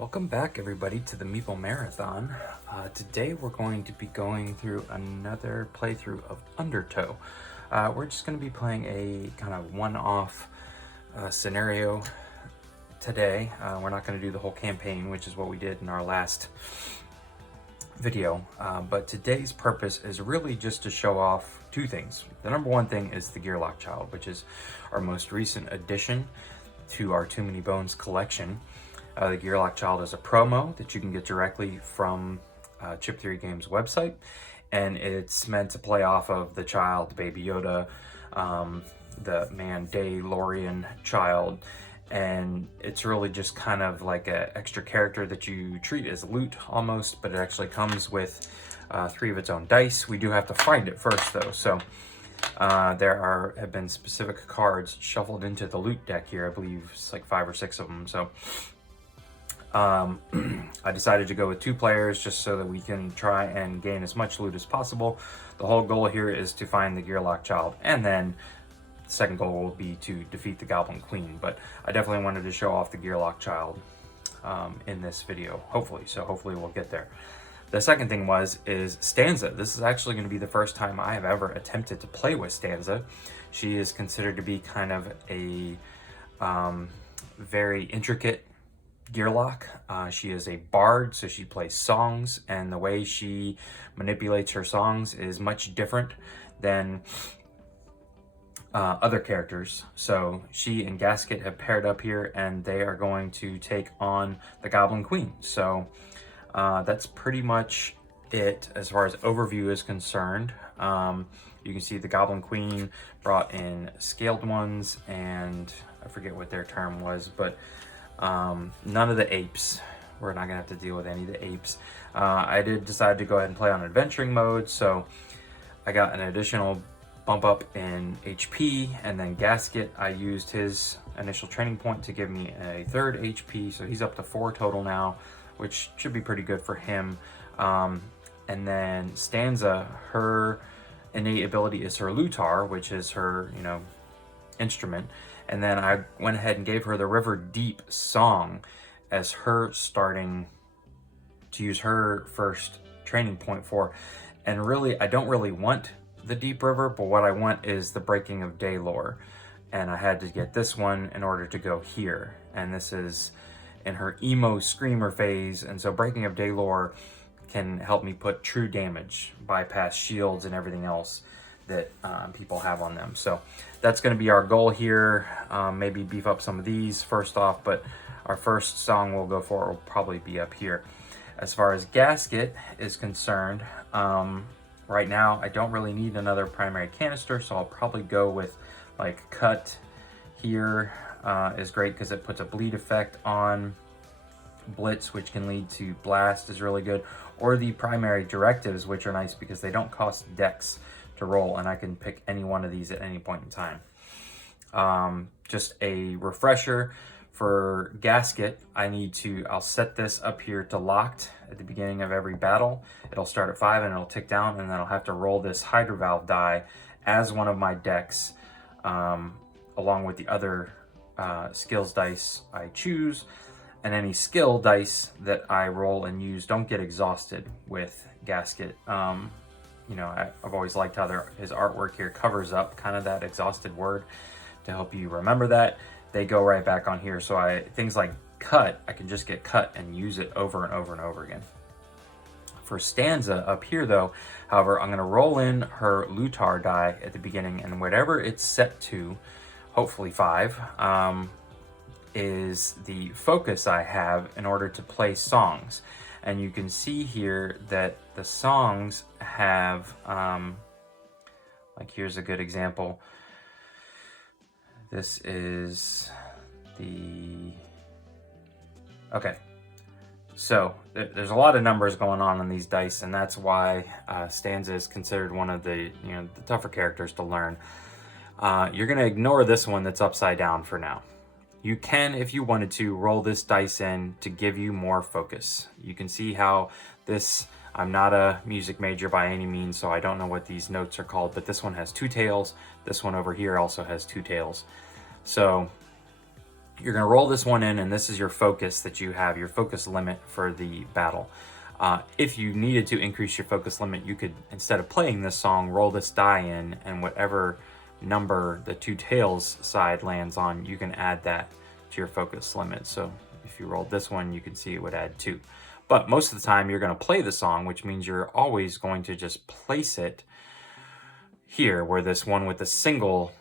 Welcome back everybody to the Meeple Marathon. Today we're going to be going through another playthrough of Undertow. We're just going to be playing a kind of one-off scenario today. We're not going to do the whole campaign, which is what we did in our last video. But today's purpose is really just to show off two things. The number one thing is the Gearloc Child, which is our most recent addition to our Too Many Bones collection. The Gearloc Child is a promo that you can get directly from Chip Theory Games website, and it's meant to play off of the child, Baby Yoda, the Man Daelorian Child, and it's really just kind of like an extra character that you treat as loot almost, but it actually comes with 3 of its own dice. We do have to find it first though, so there have been specific cards shuffled into the loot deck here. I believe it's like 5 or 6 of them, so I decided to go with 2 players just so that we can try and gain as much loot as possible. The whole goal here is to find the Gearloc Child, and then the second goal will be to defeat the Goblin Queen. But I definitely wanted to show off the Gearloc Child in this video, hopefully we'll get there. The second thing is Stanza. This is actually going to be the first time I have ever attempted to play with Stanza. She is considered to be kind of a very intricate Gearloc. She is a bard, so she plays songs, and the way she manipulates her songs is much different than other characters. So she and Gasket have paired up here, and they are going to take on the Goblin Queen. So that's pretty much it as far as overview is concerned. You can see the Goblin Queen brought in scaled ones, and I forget what their term was, but none of the apes. We're not gonna have to deal with any of the apes. I did decide to go ahead and play on adventuring mode, so I got an additional bump up in HP, and then Gasket, I used his initial training point to give me a 3rd HP, so he's up to 4 total now, which should be pretty good for him. And then Stanza, her innate ability is her lutar, which is her, instrument. And then I went ahead and gave her the River Deep song as her starting to use her first training point for. And really, I don't really want the Deep River, but what I want is the Breaking of Daelore. And I had to get this one in order to go here. And this is in her emo screamer phase. And so Breaking of Daelore can help me put true damage, bypass shields and everything else that people have on them. So that's going to be our goal here. Maybe beef up some of these first off, but our first song we'll go for will probably be up here. As far as Gasket is concerned, right now I don't really need another primary canister, so I'll probably go with like Cut here. Is great because it puts a bleed effect on Blitz, which can lead to Blast, is really good, or the primary directives, which are nice because they don't cost dex to roll, and I can pick any one of these at any point in time. Just a refresher for Gasket, I'll set this up here to locked at the beginning of every battle. It'll start at 5 and it'll tick down, and then I'll have to roll this Hydra Valve die as one of my decks, along with the other skills dice I choose. And any skill dice that I roll and use don't get exhausted with Gasket. I've always liked how his artwork here covers up kind of that exhausted word to help you remember that. They go right back on here. So things like Cut, I can just get Cut and use it over and over and over again. For Stanza up here though, however, I'm gonna roll in her lutar die at the beginning, and whatever it's set to, hopefully 5, is the focus I have in order to play songs. And you can see here that the songs have, like here's a good example. This is okay. So there's a lot of numbers going on these dice, and that's why Stanza is considered one of the tougher characters to learn. You're gonna ignore this one that's upside down for now. You can, if you wanted to, roll this dice in to give you more focus. You can see how I'm not a music major by any means, so I don't know what these notes are called, but this one has 2 tails. This one over here also has 2 tails. So You're going to roll this one in, and this is your focus that you have, your focus limit for the battle. If you needed to increase your focus limit, you could, instead of playing this song, roll this die in, and whatever number the two tails side lands on, you can add that to your focus limit. So if you rolled this one, you can see it would add 2. But most of the time, you're going to play the song, which means you're always going to just place it here, where this one with the single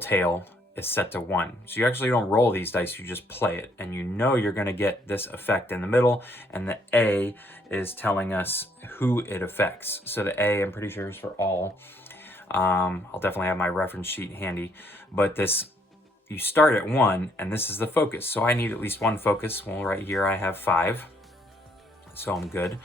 tail is set to 1. So you actually don't roll these dice, you just play it. And you know you're going to get this effect in the middle, and the A is telling us who it affects. So the A, I'm pretty sure, is for all. I'll definitely have my reference sheet handy. But this, you start at 1, and this is the focus. So I need at least 1 focus. Well, right here I have 5. So I'm good.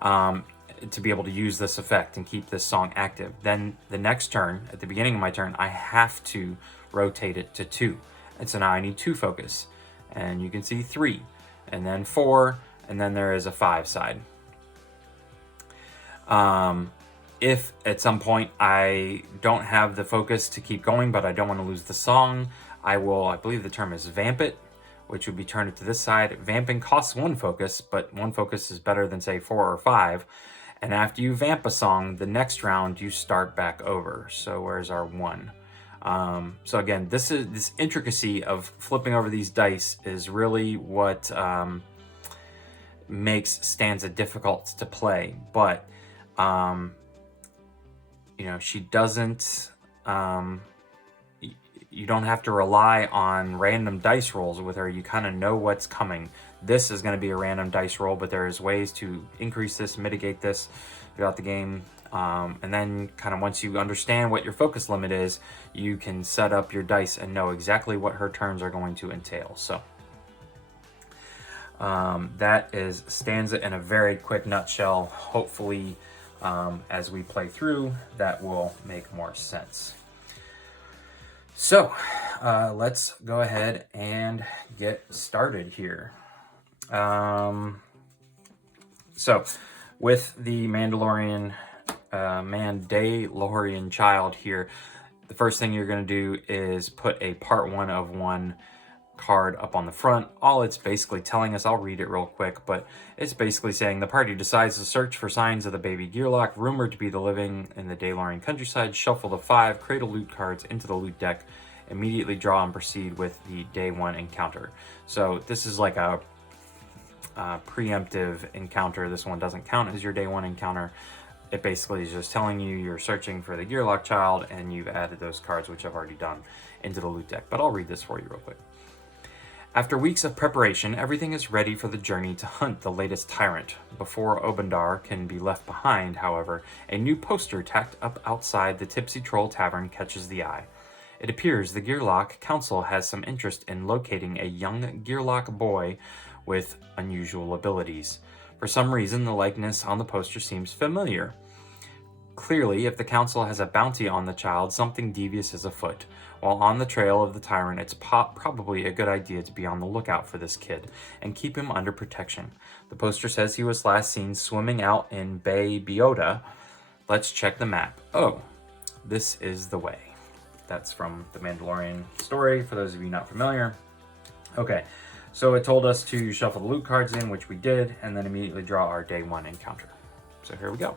To be able to use this effect and keep this song active. Then the next turn, at the beginning of my turn, I have to rotate it to 2. And so now I need 2 focus. And you can see 3, and then 4, and then there is a 5 side. If at some point I don't have the focus to keep going, but I don't want to lose the song, I will, I believe the term is vamp it, which would be turn it to this side. Vamping costs 1 focus, but 1 focus is better than, say, 4 or 5. And after you vamp a song, the next round you start back over. So where's our 1? So again, this intricacy of flipping over these dice is really what makes Stanza difficult to play. But you know, she doesn't. You don't have to rely on random dice rolls with her. You kind of know what's coming. This is going to be a random dice roll, but there's ways to increase this, mitigate this throughout the game. And then kind of once you understand what your focus limit is, you can set up your dice and know exactly what her turns are going to entail. So that is Stanza in a very quick nutshell. Hopefully, as we play through, that will make more sense. So let's go ahead and get started here. So with the Man Daelorian Child here, the first thing you're going to do is put a part 1 of 1 card up on the front. All it's basically telling us, I'll read it real quick, but it's basically saying the party decides to search for signs of the baby Gearloc, rumored to be the living in the Daelorian countryside. Shuffle the 5 cradle loot cards into the loot deck. Immediately draw and proceed with the day 1 encounter. So this is like a preemptive encounter. This one doesn't count as your day 1 encounter. It basically is just telling you you're searching for the Gearloc Child, and you've added those cards, which I've already done, into the loot deck. But I'll read this for you real quick. After weeks of preparation, everything is ready for the journey to hunt the latest tyrant. Before Obendar can be left behind, however, a new poster tacked up outside the Tipsy Troll Tavern catches the eye. It appears the Gearloc Council has some interest in locating a young Gearloc boy with unusual abilities. For some reason, the likeness on the poster seems familiar. Clearly, if the council has a bounty on the child, something devious is afoot. While on the trail of the tyrant, it's probably a good idea to be on the lookout for this kid and keep him under protection. The poster says he was last seen swimming out in Bay Biota. Let's check the map. Oh, this is the way. That's from the Mandalorian story, for those of you not familiar. Okay, so it told us to shuffle the loot cards in, which we did, and then immediately draw our day 1 encounter. So here we go.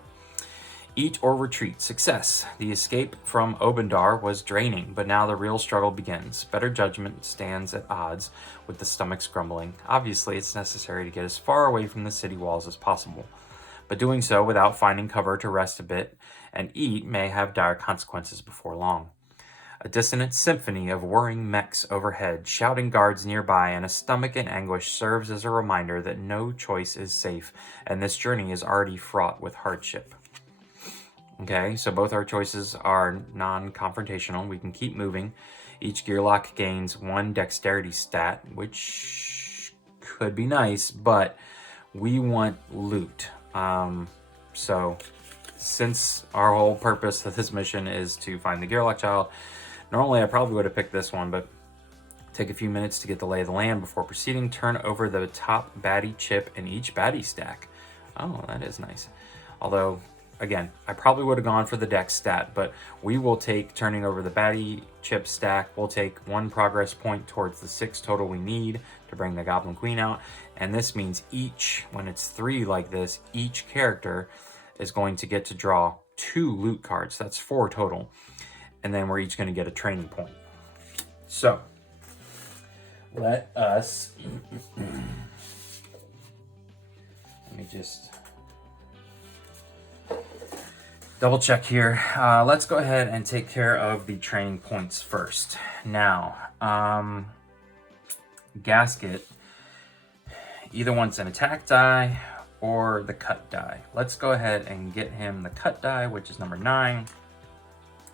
Eat or retreat. Success. The escape from Obendar was draining, but now the real struggle begins. Better judgment stands at odds with the stomach's grumbling. Obviously, it's necessary to get as far away from the city walls as possible, but doing so without finding cover to rest a bit and eat may have dire consequences before long. A dissonant symphony of whirring mechs overhead, shouting guards nearby, and a stomach in anguish serves as a reminder that no choice is safe, and this journey is already fraught with hardship. Okay, so both our choices are non-confrontational. We can keep moving. Each Gearloc gains 1 dexterity stat, which could be nice, but we want loot. So since our whole purpose of this mission is to find the Gearloc Child, normally I probably would have picked this one, but take a few minutes to get the lay of the land before proceeding. Turn over the top baddie chip in each baddie stack. Oh, that is nice. Although again, I probably would have gone for the dex stat, but we will take turning over the baddie chip stack. We'll take 1 progress point towards the 6 total we need to bring the Goblin Queen out. And this means each, when it's 3 like this, each character is going to get to draw 2 loot cards. That's 4 total. And then we're each going to get a training point. So, let us... Let me just double check here. Let's go ahead and take care of the training points first. Now, Gasket either wants an attack die or the cut die. Let's go ahead and get him the cut die, which is number 9.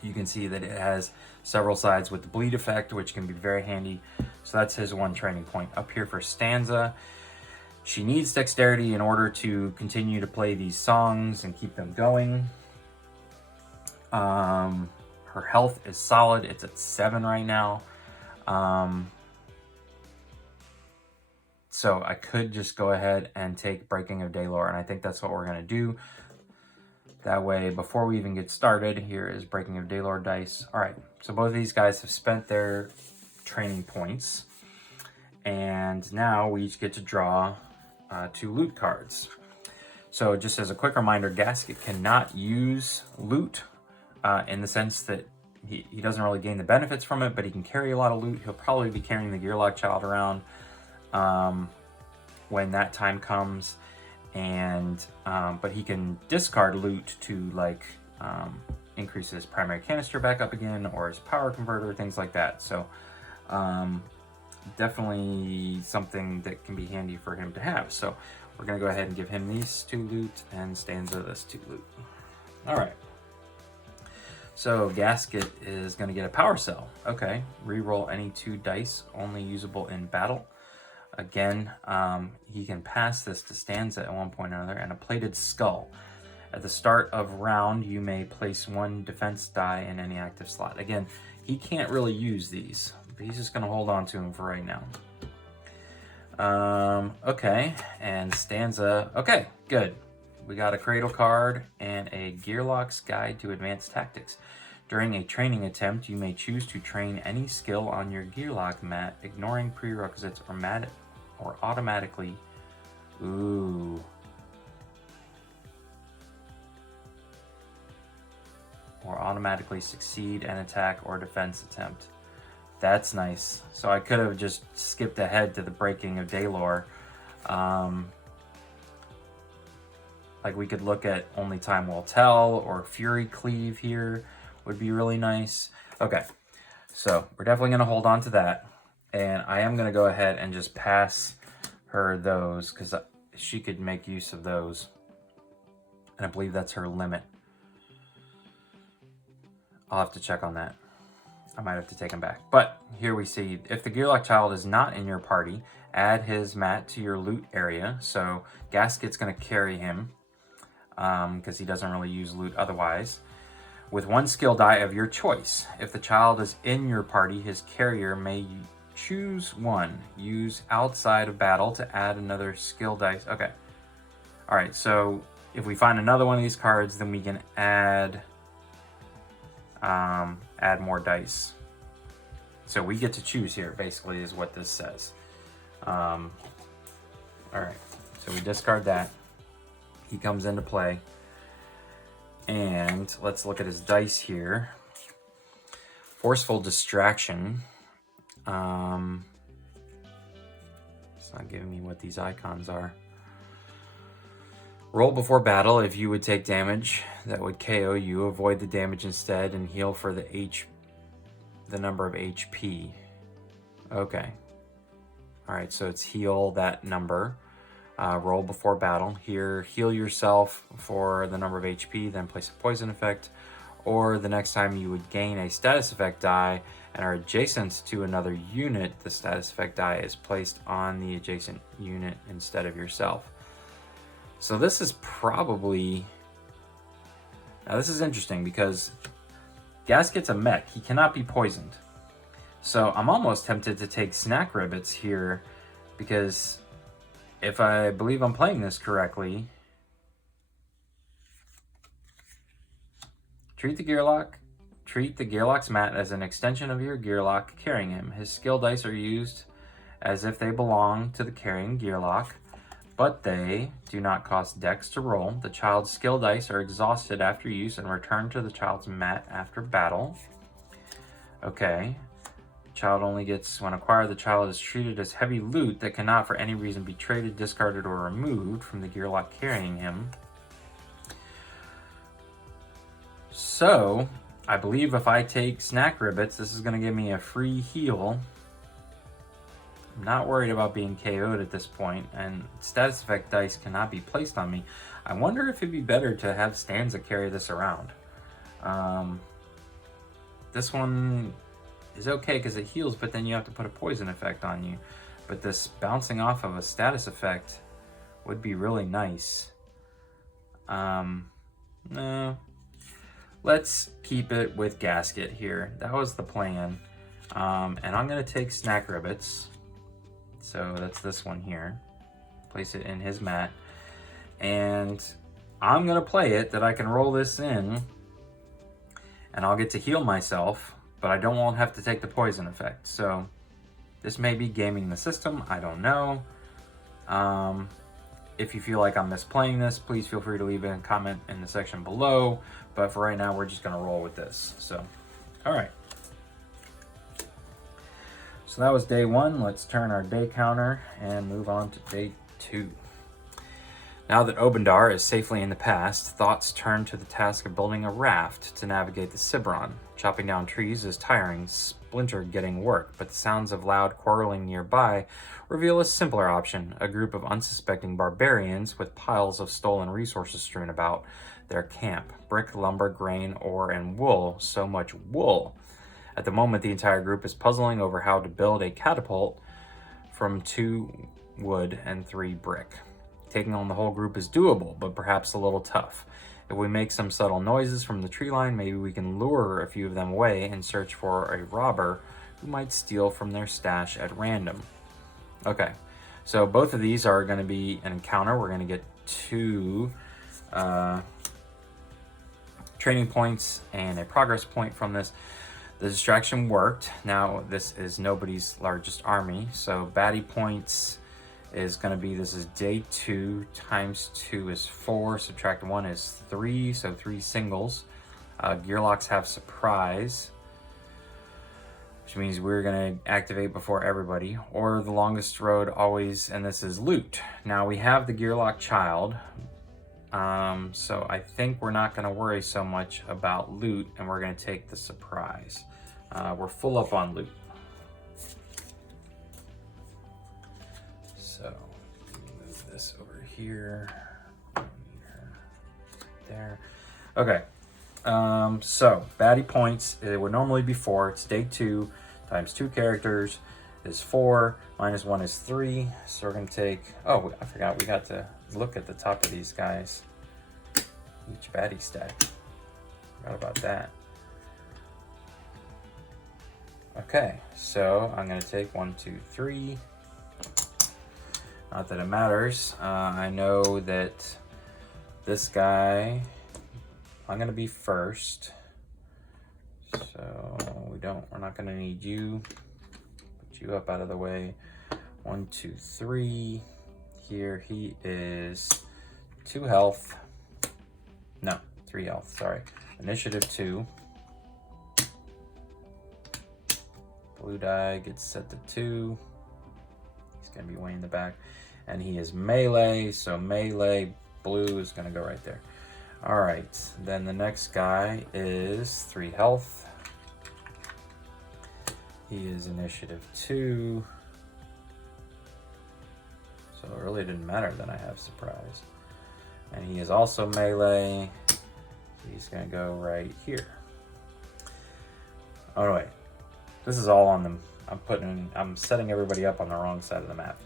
You can see that it has several sides with the bleed effect, which can be very handy. So that's his 1 training point. Up here for Stanza, she needs dexterity in order to continue to play these songs and keep them going. Her health is solid. It's at 7 right now. So I could just go ahead and take Breaking of Daelore, and I think that's what we're going to do. That way, before we even get started, here is Breaking of Daelore dice. All right, so both of these guys have spent their training points, and now we each get to draw 2 loot cards. So just as a quick reminder, Gasket cannot use loot in the sense that he doesn't really gain the benefits from it, but he can carry a lot of loot. He'll probably be carrying the Gearloc Child around when that time comes, and but he can discard loot to like increase his primary canister back up again, or his power converter, things like that. So definitely something that can be handy for him to have. So we're gonna go ahead and give him these 2 loot and Stanza this 2 loot. All right. So Gasket is gonna get a power cell. Okay, reroll any 2 dice, only usable in battle. Again, he can pass this to Stanza at one point or another, and a plated skull. At the start of round, you may place 1 defense die in any active slot. Again, he can't really use these. He's just gonna hold on to him for right now. Okay, and Stanza, okay, good. We got a Cradle card and a Gearloc's Guide to Advanced Tactics. During a training attempt, you may choose to train any skill on your Gearloc mat, ignoring prerequisites or automatically. Ooh. Or automatically succeed an attack or defense attempt. That's nice. So I could have just skipped ahead to the Breaking of Daelore. Like we could look at Only Time Will Tell, or Fury Cleave here would be really nice. Okay, so we're definitely going to hold on to that. And I am going to go ahead and just pass her those, because she could make use of those. And I believe that's her limit. I'll have to check on that. I might have to take him back. But here we see, if the Gearloc Child is not in your party, add his mat to your loot area. So Gasket's going to carry him, because he doesn't really use loot otherwise, with 1 skill die of your choice. If the child is in your party, his carrier may choose 1. Use outside of battle to add another skill dice. Okay. All right, so if we find another one of these cards, then we can add more dice. So we get to choose here, basically, is what this says. All right, so we discard that. He comes into play. And let's look at his dice here. Forceful Distraction. It's not giving me what these icons are. Roll before battle. If you would take damage that would KO you, avoid the damage instead and heal for the number of HP. Okay. All right, so it's heal that number. Roll before battle. Here, heal yourself for the number of HP, then place a poison effect. Or the next time you would gain a status effect die and are adjacent to another unit, the status effect die is placed on the adjacent unit instead of yourself. So this is probably... Now this is interesting because Gasket's a mech. He cannot be poisoned. So I'm almost tempted to take Snack Ribbits here, because if I believe I'm playing this correctly, Treat the Gearloc's mat as an extension of your Gearloc carrying him. His skill dice are used as if they belong to the carrying Gearloc, but they do not cost dex to roll. The child's skill dice are exhausted after use and returned to the child's mat after battle. Okay. Child only gets, when acquired, the child is treated as heavy loot that cannot for any reason be traded, discarded, or removed from the Gearloc carrying him. So, I believe if I take Snack Ribbits, this is going to give me a free heal. I'm not worried about being KO'd at this point, and status effect dice cannot be placed on me. I wonder if it'd be better to have Stanza carry this around. This one is okay because it heals, but then you have to put a poison effect on you. But this bouncing off of a status effect would be really nice. No. Let's keep it with Gasket here. That was the plan. And I'm going to take Snack Ribbits. So that's this one here. Place it in his mat. And I'm going to play it that I can roll this in. And I'll get to heal myself. But I won't have to take the poison effect. So this may be gaming the system. I don't know. If you feel like I'm misplaying this, please feel free to leave a comment in the section below. But for right now, we're just going to roll with this. So, all right. So that was day 1. Let's turn our day counter and move on to day 2. Now that Obendar is safely in the past, thoughts turn to the task of building a raft to navigate the Cibron. Chopping down trees is tiring, Splinter getting work, but the sounds of loud quarreling nearby reveal a simpler option, a group of unsuspecting barbarians with piles of stolen resources strewn about their camp. Brick, lumber, grain, ore, and wool. So much wool. At the moment, the entire group is puzzling over how to build a catapult from 2 wood and 3 brick. Taking on the whole group is doable, but perhaps a little tough. If we make some subtle noises from the tree line, maybe we can lure a few of them away and search for a robber who might steal from their stash at random. Okay, so both of these are going to be an encounter. We're going to get 2 training points and a progress point from this. The distraction worked. Now this is nobody's largest army, so baddie points is going to be, this is day 2 times 2 is 4, subtract 1 is 3, so 3 singles. Gearlocs have surprise, which means we're going to activate before everybody, or the longest road always, and this is loot. Now we have the Gearloc Child, so I think we're not going to worry so much about loot, and we're going to take the surprise. We're full up on loot. So move this over here, there. Okay. So baddie points, it would normally be 4. It's day 2 times 2 characters is 4. Minus 1 is 3. So we're gonna take, oh, I forgot we got to look at the top of these guys. Each baddie stack. Forgot about that. Okay, so I'm gonna take 1, 2, 3. Not that it matters. I know that this guy, I'm gonna be first. So we're not gonna need you. Put you up out of the way. 1, 2, 3. Here he is 2 health. No, 3 health, sorry. Initiative 2. Blue die gets set to 2. He's gonna be way in the back. And he is melee, so melee blue is gonna go right there. All right, then the next guy is 3 health. He is initiative 2. So it really didn't matter that I have surprise. And he is also melee. He's gonna go right here. Oh wait, this is all on them. I'm setting everybody up on the wrong side of the map.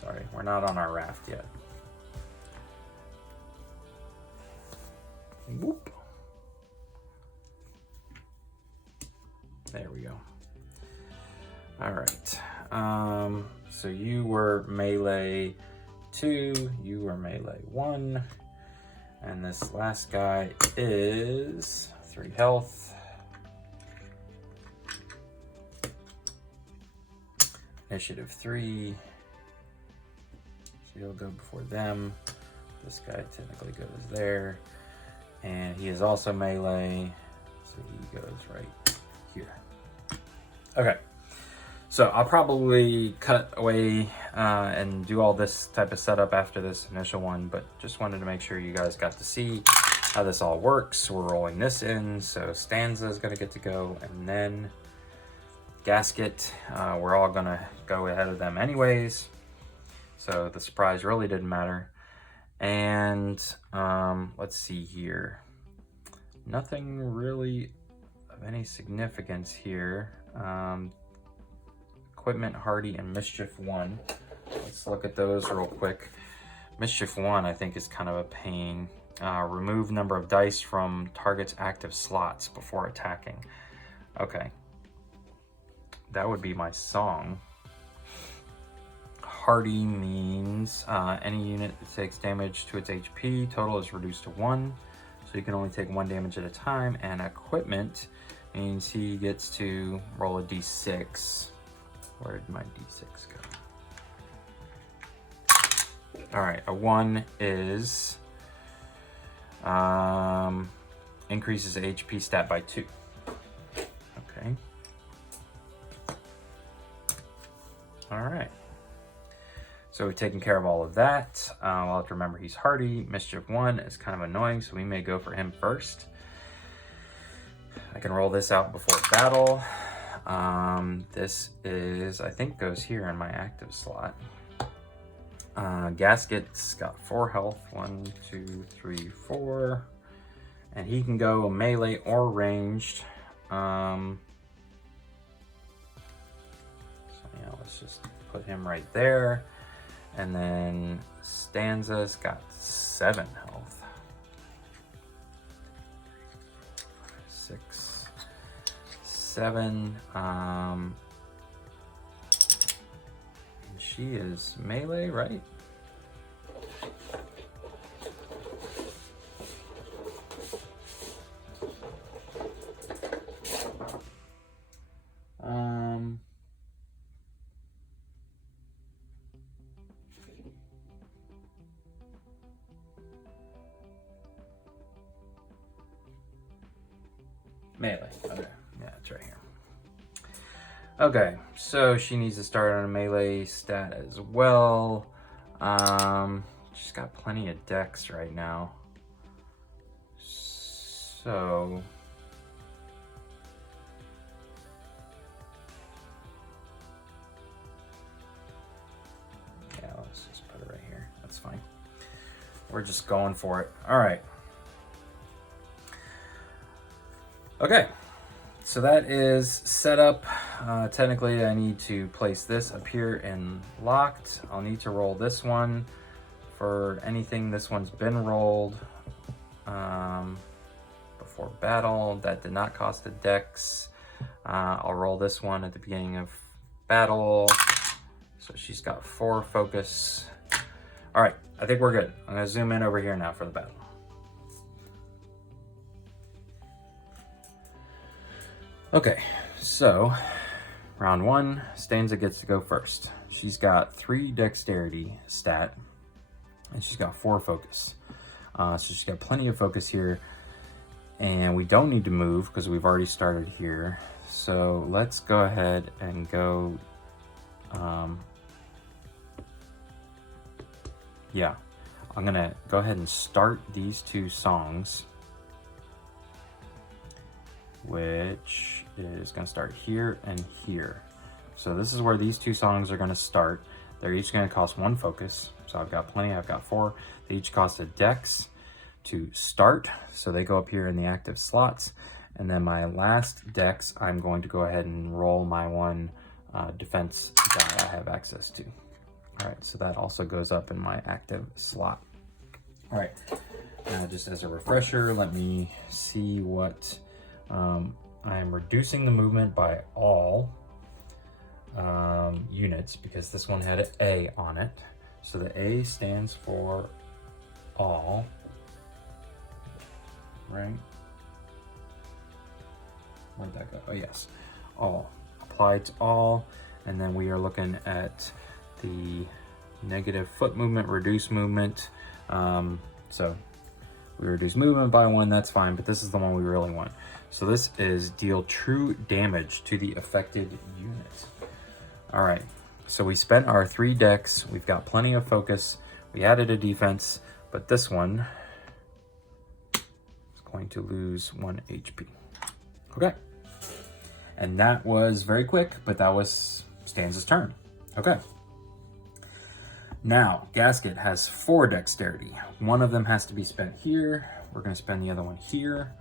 Sorry, we're not on our raft yet. Whoop. There we go. All right. So you were melee 2, you were melee 1, and this last guy is 3 health. Initiative 3. So he'll go before them. This guy technically goes there. And he is also melee. So he goes right here. Okay. So I'll probably cut away and do all this type of setup after this initial one, but just wanted to make sure you guys got to see how this all works. We're rolling this in, so Stanza is gonna get to go, and then Gasket, we're all gonna go ahead of them anyways. So the surprise really didn't matter. And let's see here. Nothing really of any significance here. Equipment, Hardy, and Mischief 1. Let's look at those real quick. Mischief 1, I think, is kind of a pain. Remove number of dice from target's active slots before attacking. Okay. That would be my song. Hardy means any unit that takes damage to its HP, total is reduced to 1. So you can only take 1 damage at a time. And Equipment means he gets to roll a d6. Where did my d6 go? All right, a 1 is increases the HP stat by 2. Okay. All right. So we've taken care of all of that. We'll have to remember he's hardy. Mischief 1 is kind of annoying, so we may go for him first. I can roll this out before battle. This is, I think, goes here in my active slot. Gasket's got 4 health. 1, 2, 3, 4. And he can go melee or ranged. So yeah, let's just put him right there. And then Stanza's got 7 health. 6, 7. And she is melee, right? Melee. Okay. Yeah, it's right here. Okay, so she needs to start on a melee stat as well. She's got plenty of dex right now. So yeah, let's just put it right here. That's fine. We're just going for it. All right. Okay, so that is set up. Technically, I need to place this up here and locked. I'll need to roll this one for anything. This one's been rolled before battle. That did not cost a dex. I'll roll this one at the beginning of battle. So she's got 4 focus. All right, I think we're good. I'm gonna zoom in over here now for the battle. Okay, so round 1, Stanza gets to go first. She's got 3 dexterity stat, and she's got 4 focus. So she's got plenty of focus here, and we don't need to move because we've already started here. So let's go ahead and go, yeah, I'm gonna go ahead and start these 2 songs, which is going to start here and here. So this is where these 2 songs are going to start. They're each going to cost 1 focus. So I've got plenty. I've got 4. They each cost a dex to start. So they go up here in the active slots. And then my last dex, I'm going to go ahead and roll my 1 defense die I have access to. All right, so that also goes up in my active slot. All right, just as a refresher, let me see what... I'm reducing the movement by all units because this one had an A on it. So the A stands for all, right? Where'd that go? Oh yes, all. Apply to all, and then we are looking at the negative foot movement, reduce movement. So we reduce movement by 1, that's fine, but this is the one we really want. So this is deal true damage to the affected unit. All right, so we spent our 3 decks. We've got plenty of focus. We added a defense, but this one is going to lose 1 HP. Okay. And that was very quick, but that was Stanza's turn. Okay. Now, Gasket has 4 dexterity. One of them has to be spent here. We're going to spend the other one here.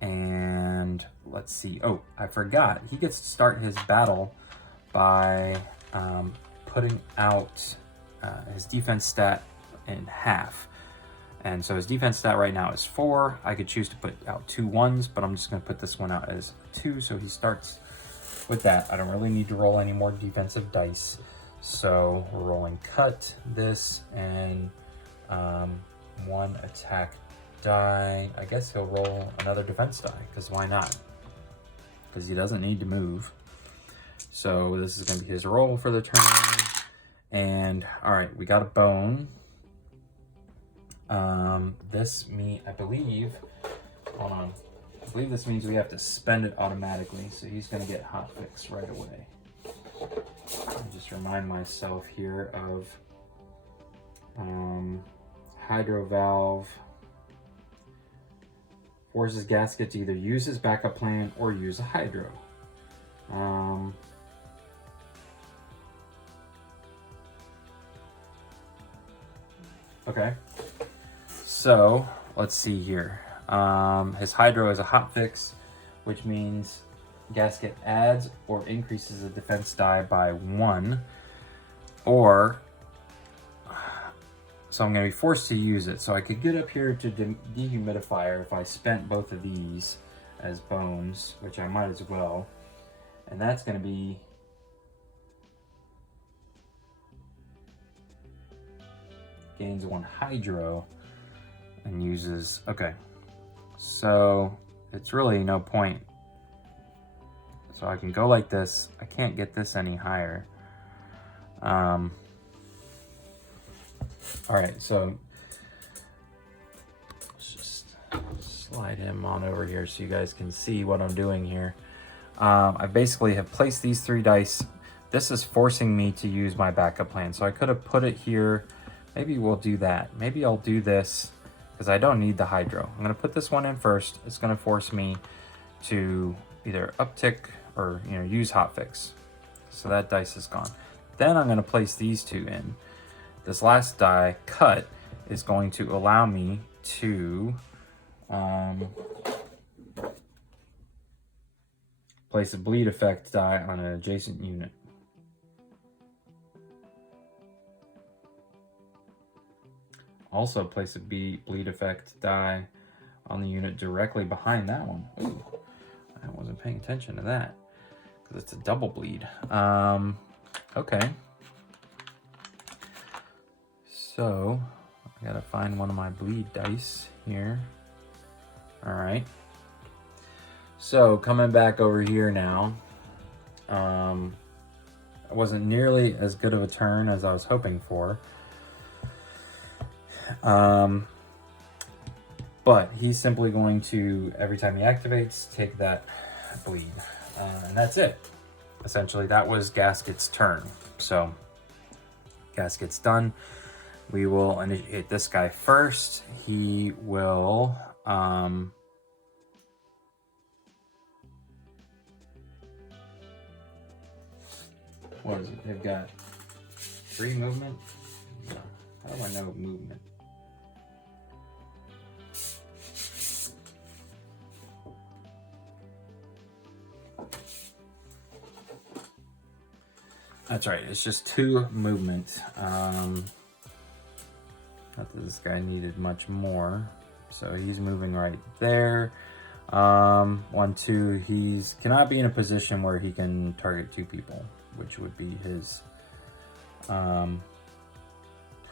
And let's see. Oh, I forgot. He gets to start his battle by putting out his defense stat in half. And so his defense stat right now is 4. I could choose to put out 2 1s, but I'm just going to put this one out as 2. So he starts with that. I don't really need to roll any more defensive dice. So we're rolling cut, this, and 1 attack die. I guess he'll roll another defense die, because why not? Because he doesn't need to move. So this is going to be his roll for the turn. And all right, we got a bone. I believe, hold on. I believe this means we have to spend it automatically. So he's going to get hotfix right away. I'll just remind myself here of Hydro Valve forces Gasket to either use his backup plan or use a Hydro. Okay, so let's see here. His Hydro is a hotfix, which means Gasket adds or increases the defense die by 1, or so I'm going to be forced to use it. So I could get up here to dehumidifier if I spent both of these as bones, which I might as well, and that's going to be gains 1 Hydro and uses, okay, so it's really no point. So I can go like this. I can't get this any higher. All right, so let's just slide him on over here so you guys can see what I'm doing here. I basically have placed these 3 dice. This is forcing me to use my backup plan. So I could have put it here. Maybe we'll do that. Maybe I'll do this because I don't need the Hydro. I'm going to put this one in first. It's going to force me to either uptick or use hotfix. So that dice is gone. Then I'm going to place these 2 in. This last die, cut, is going to allow me to place a bleed effect die on an adjacent unit. Also place a bleed effect die on the unit directly behind that one. Ooh, I wasn't paying attention to that because it's a double bleed. Okay. So I gotta find one of my bleed dice here. All right. So coming back over here now, it wasn't nearly as good of a turn as I was hoping for. But he's simply going to, every time he activates, take that bleed. And that's it. Essentially, that was Gasket's turn. So, Gasket's done. We will initiate this guy first. He will, what is it? They've got 3 movement? No. How do I know movement? That's right, it's just 2 movement. Not that this guy needed much more. So he's moving right there. 1, 2, he's cannot be in a position where he can target 2 people, which would be his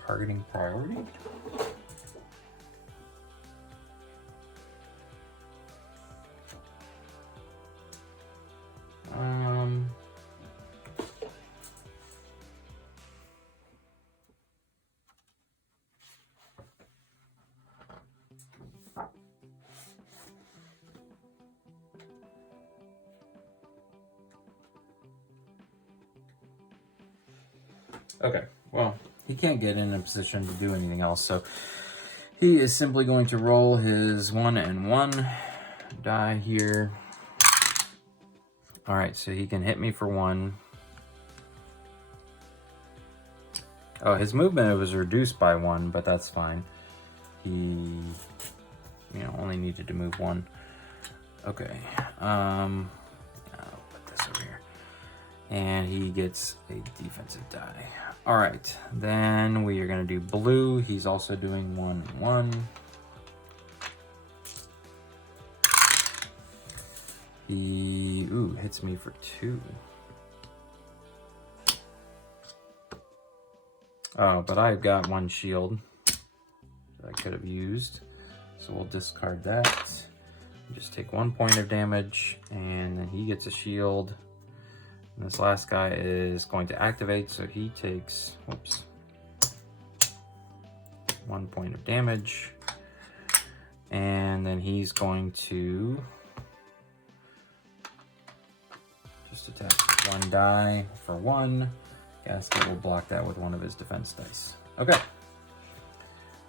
targeting priority. Okay, well, he can't get in a position to do anything else, so he is simply going to roll his 1 and 1 die here. All right, so he can hit me for 1. Oh, his movement was reduced by 1, but that's fine. He, only needed to move 1. Okay, I'll put this over here. And he gets a defensive die. All right, then we are gonna do blue. He's also doing 1 and 1. He, hits me for 2. Oh, but I've got 1 shield that I could have used. So we'll discard that. Just take 1 point of damage, and then he gets a shield. And this last guy is going to activate, so he takes, 1 point of damage. And then he's going to just attack 1 die for 1. Gasket will block that with 1 of his defense dice. Okay.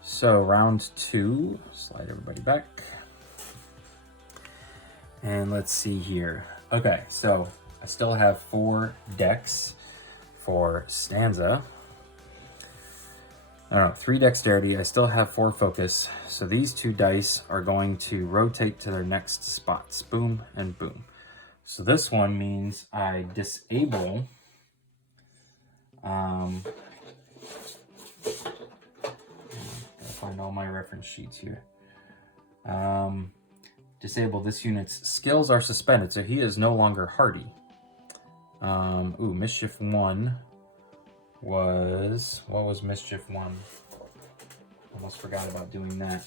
So round 2, slide everybody back. And let's see here. Okay, so I still have 4 decks for Stanza. I don't know, 3 dexterity. I still have 4 focus. So these 2 dice are going to rotate to their next spots. Boom and boom. So this one means I disable gotta find all my reference sheets here. Disable this unit's skills are suspended, so he is no longer hardy. Mischief 1 was, what was Mischief 1? Almost forgot about doing that.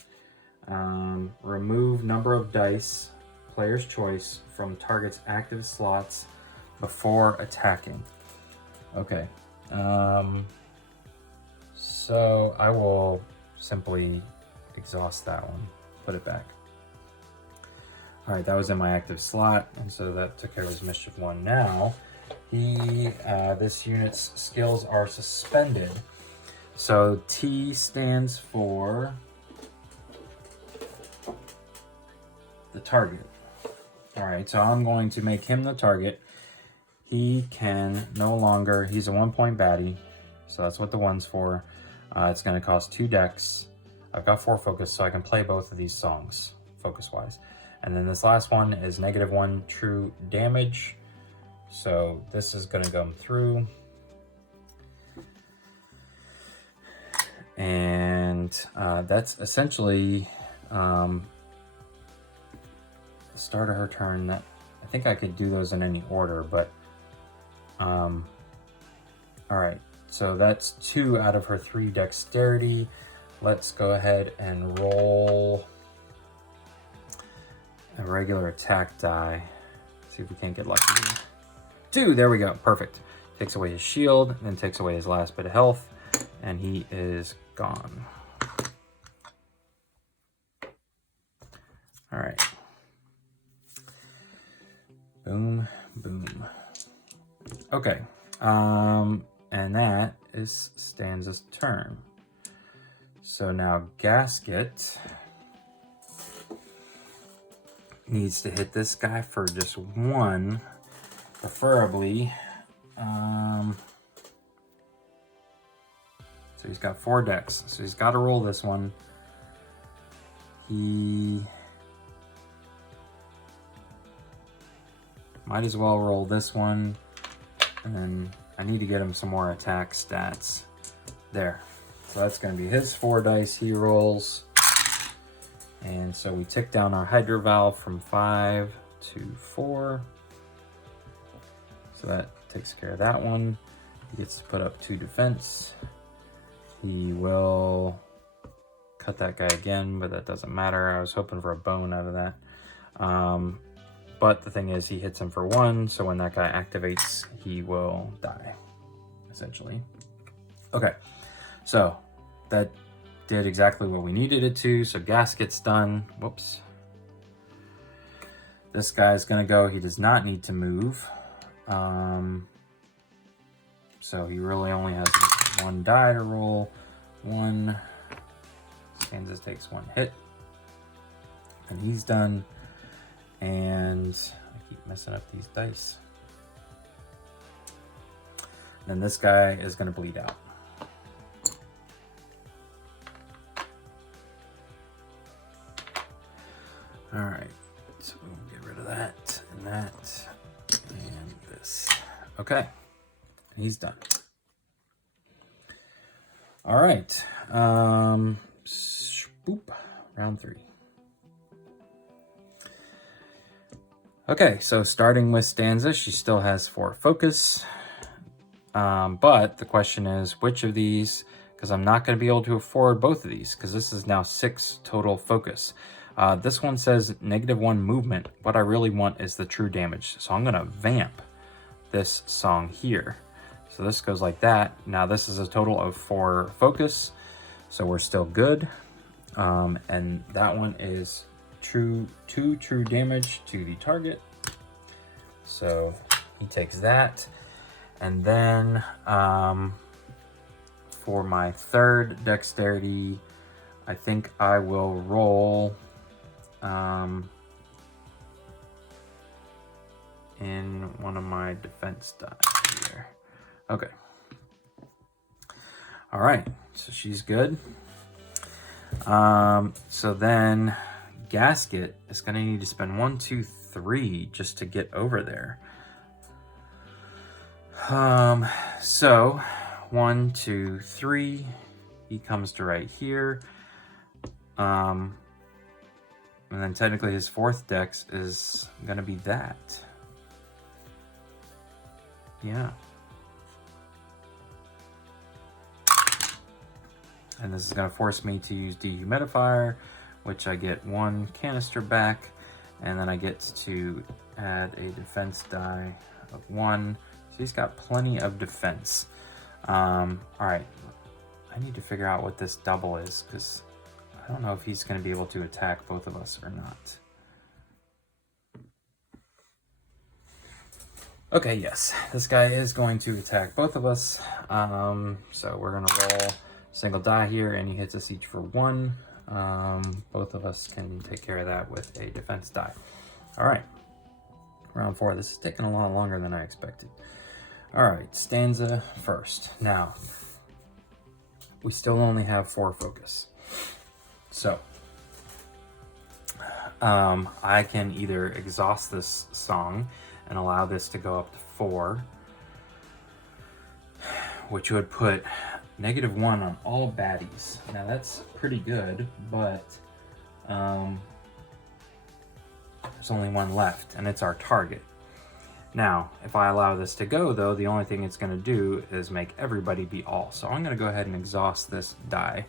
Remove number of dice, player's choice, from target's active slots before attacking. Okay. So I will simply exhaust that one, put it back. All right, that was in my active slot, and so that took care of his Mischief 1. Now, this unit's skills are suspended. So T stands for the target. All right, so I'm going to make him the target. He can no longer, he's a 1 point baddie, so that's what the 1's for. It's gonna cost 2 decks. I've got 4 focus, so I can play both of these songs, focus-wise. And then this last one is -1 true damage. So this is gonna come through. And that's essentially the start of her turn. That I think I could do those in any order, but all right, so that's 2 out of her 3 dexterity. Let's go ahead and roll a regular attack die. See if we can't get lucky here. 2, there we go, perfect. Takes away his shield, then takes away his last bit of health, and he is gone. All right. Boom, boom. Okay, and that is Stanza's turn. So now Gasket needs to hit this guy for just 1, preferably. So he's got 4 decks, so he's got to roll this one. He might as well roll this one, and then I need to get him some more attack stats. There. So that's going to be his 4 dice he rolls. And so we tick down our Hydro Valve from 5 to 4. So that takes care of that one. He gets to put up 2 defense. He will cut that guy again, but that doesn't matter. I was hoping for a bone out of that. But the thing is, he hits him for 1, so when that guy activates, he will die, essentially. Okay, so that did exactly what we needed it to, so Gasket's done. Whoops. This guy's gonna go, he does not need to move. So he really only has one die to roll. One. Stanza takes one hit. And he's done. And I keep messing up these dice. And this guy is going to bleed out. All right, so we'll get rid of that and that and this. Okay, he's done. All right, boop, round 3. Okay, so starting with Stanza, she still has 4 focus. But the question is, which of these, because I'm not going to be able to afford both of these, because this is now 6 total focus. This one says -1 movement. What I really want is the true damage. So I'm going to vamp this song here. So this goes like that. Now this is a total of 4 focus. So we're still good. And that one is 2 true damage to the target. So he takes that. And then for my 3rd dexterity, I think I will roll in one of my defense die here. Okay. All right, so she's good. So then Gasket is going to need to spend 1, 2, 3 just to get over there. So 1, 2, 3, he comes to right here. And then technically his 4th dex is going to be that. Yeah. And this is going to force me to use dehumidifier, which I get 1 canister back. And then I get to add a defense die of 1. So he's got plenty of defense. All right. I need to figure out what this double is, because I don't know if he's going to be able to attack both of us or not. Okay, yes. This guy is going to attack both of us. So we're going to roll single die here, and he hits us each for 1. Both of us can take care of that with a defense die. All right. Round 4. This is taking a lot longer than I expected. All right, Stanza first. Now, we still only have 4 focus. So, I can either exhaust this song and allow this to go up to 4, which would put -1 on all baddies. Now, that's pretty good, but there's only 1 left, and it's our target. Now, if I allow this to go, though, the only thing it's going to do is make everybody be all. So I'm going to go ahead and exhaust this die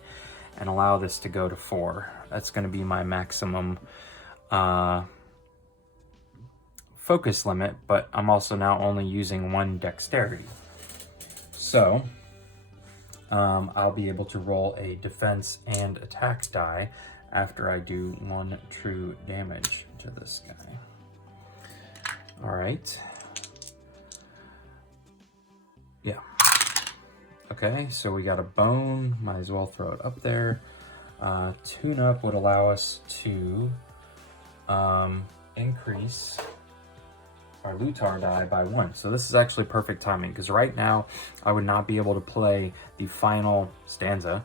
and allow this to go to 4. That's going to be my maximum focus limit, but I'm also now only using 1 dexterity. So I'll be able to roll a defense and attack die after I do 1 true damage to this guy. All right. Yeah. Okay, so we got a bone. Might as well throw it up there. Tune up would allow us to increase our Lutar die by 1. So this is actually perfect timing, because right now I would not be able to play the final stanza,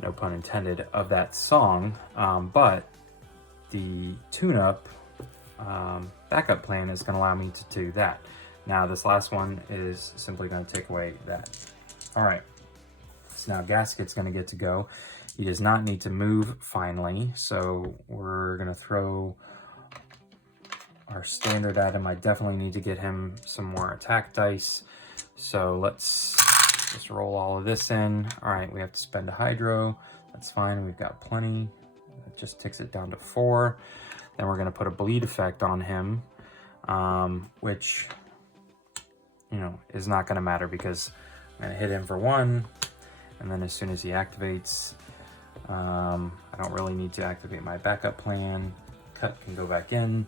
no pun intended, of that song, but the tune-up backup plan is going to allow me to do that. Now this last one is simply going to take away that. All right, so now Gasket's going to get to go. He does not need to move finally, so we're going to throw our standard at him. I definitely need to get him some more attack dice, so let's just roll all of this in. All right, we have to spend a hydro. That's fine, we've got plenty. It just ticks it down to 4. Then we're going to put a bleed effect on him, which, you know, is not going to matter, because I'm going to hit him for 1, and then as soon as he activates, I don't really need to activate my backup plan. Cut can go back in,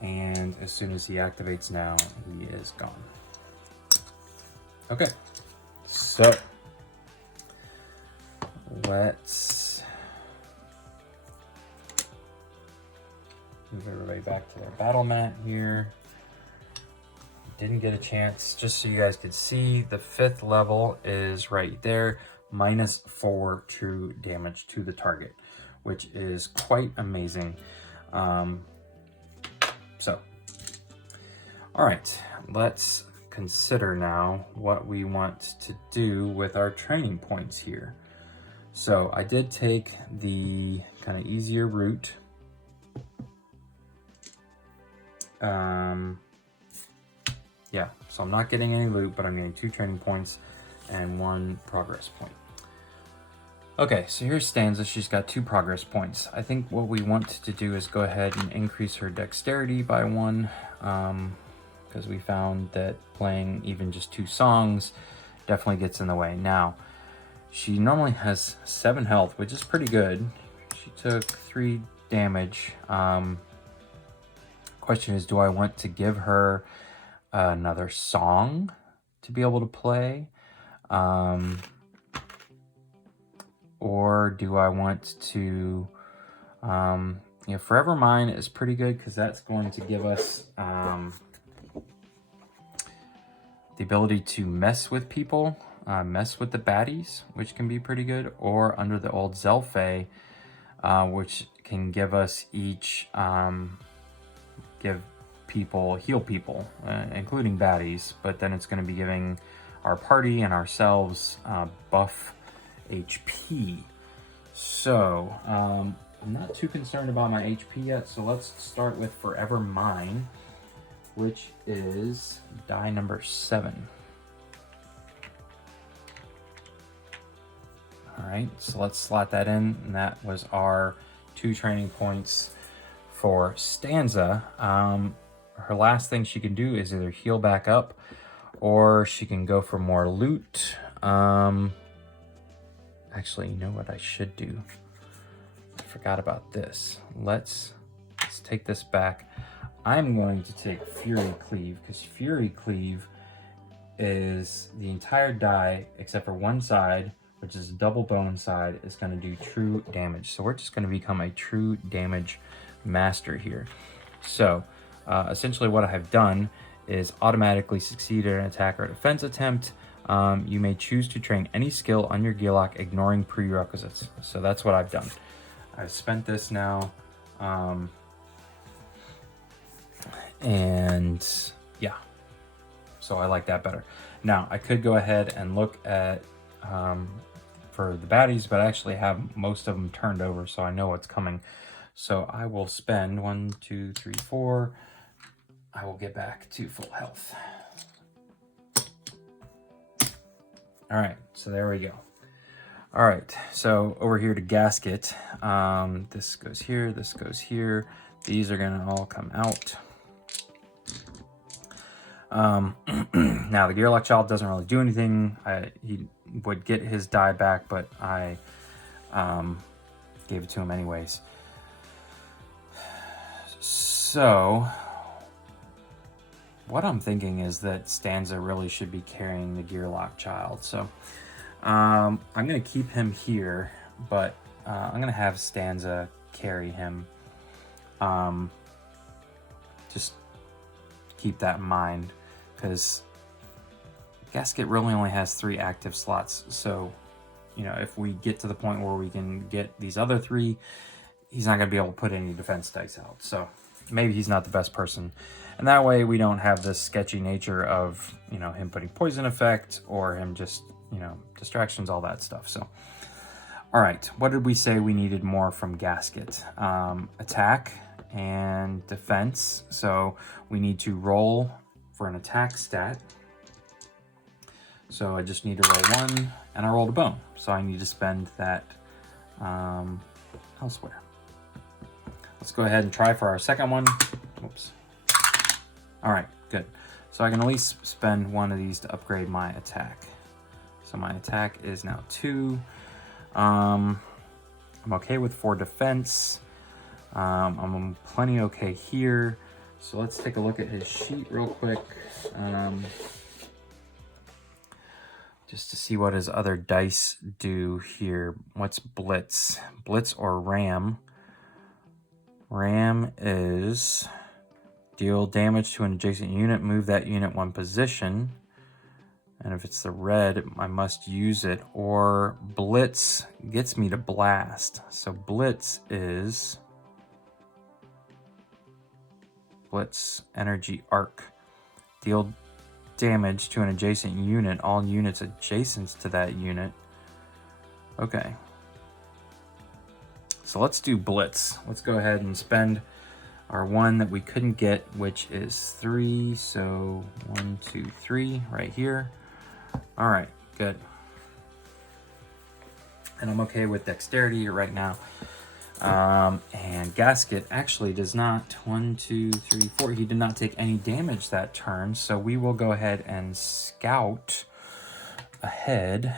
and as soon as he activates now, he is gone. Okay, so let's move everybody back to their battle mat here. Didn't get a chance, just so you guys could see, the 5th level is right there, -4 true damage to the target, which is quite amazing. All right, let's consider now what we want to do with our training points here. So I did take the kind of easier route. Yeah, so I'm not getting any loot, but I'm getting 2 training points and 1 progress point. Okay, so here's Stanza. She's got 2 progress points. I think what we want to do is go ahead and increase her dexterity by 1, because we found that playing even just 2 songs definitely gets in the way. Now, she normally has 7 health, which is pretty good. She took 3 damage. Question is, do I want to give her another song to be able to play? Or do I want to, Forever Mine is pretty good because that's going to give us the ability to mess with people, mess with the baddies, which can be pretty good, or under the old Zelfay, which can give us each, heal people, including baddies, but then it's going to be giving our party and ourselves buff HP. So, I'm not too concerned about my HP yet, so let's start with Forever Mine, which is die number 7. All right, so let's slot that in, and that was our 2 training points for Stanza. Her last thing she can do is either heal back up, or she can go for more loot. Actually, you know what I should do? I forgot about this. Let's take this back. I'm going to take Fury Cleave, because Fury Cleave is the entire die, except for one side, which is a double bone side, is going to do true damage. So we're just going to become a true damage master here. So essentially what I have done is automatically succeeded an attack or defense attempt. You may choose to train any skill on your Gearloc, ignoring prerequisites. So that's what I've done. I've spent this now. And yeah, so I like that better. Now, I could go ahead and look at for the baddies, but I actually have most of them turned over, so I know what's coming. So I will spend 1, 2, 3, 4. I will get back to full health. All right, so there we go. All right, so over here to Gasket. This goes here, this goes here. These are gonna all come out. Now the Gearloc Child doesn't really do anything. He would get his die back, but I gave it to him anyways. So what I'm thinking is that Stanza really should be carrying the Gearloc Child. So I'm gonna keep him here, but I'm gonna have Stanza carry him. Just keep that in mind, because Gasket really only has 3 active slots. So, you know, if we get to the point where we can get these other 3, he's not going to be able to put any defense dice out. So maybe he's not the best person. And that way we don't have this sketchy nature of, you know, him putting poison effect or him just, you know, distractions, all that stuff. So, all right, what did we say we needed more from Gasket? Attack and defense. So we need to roll for an attack stat. So I just need to roll 1, and I rolled a bone. So I need to spend that elsewhere. Let's go ahead and try for our second one. Whoops. All right, good. So I can at least spend 1 of these to upgrade my attack. So my attack is now 2. I'm okay with 4 defense. I'm plenty okay here. So let's take a look at his sheet real quick. just to see what his other dice do here. What's Blitz? Blitz or Ram? Ram is deal damage to an adjacent unit, move that unit one position. And if it's the red, I must use it. Or Blitz gets me to blast. So Blitz is Blitz Energy Arc. Deal damage to an adjacent unit, all units adjacent to that unit. Okay. So let's do Blitz. Let's go ahead and spend our one that we couldn't get, which is 3. So 1, 2, 3 right here. All right, good. And I'm okay with dexterity right now. And Gasket actually does not, 1, 2, 3, 4. He did not take any damage that turn. So we will go ahead and scout ahead.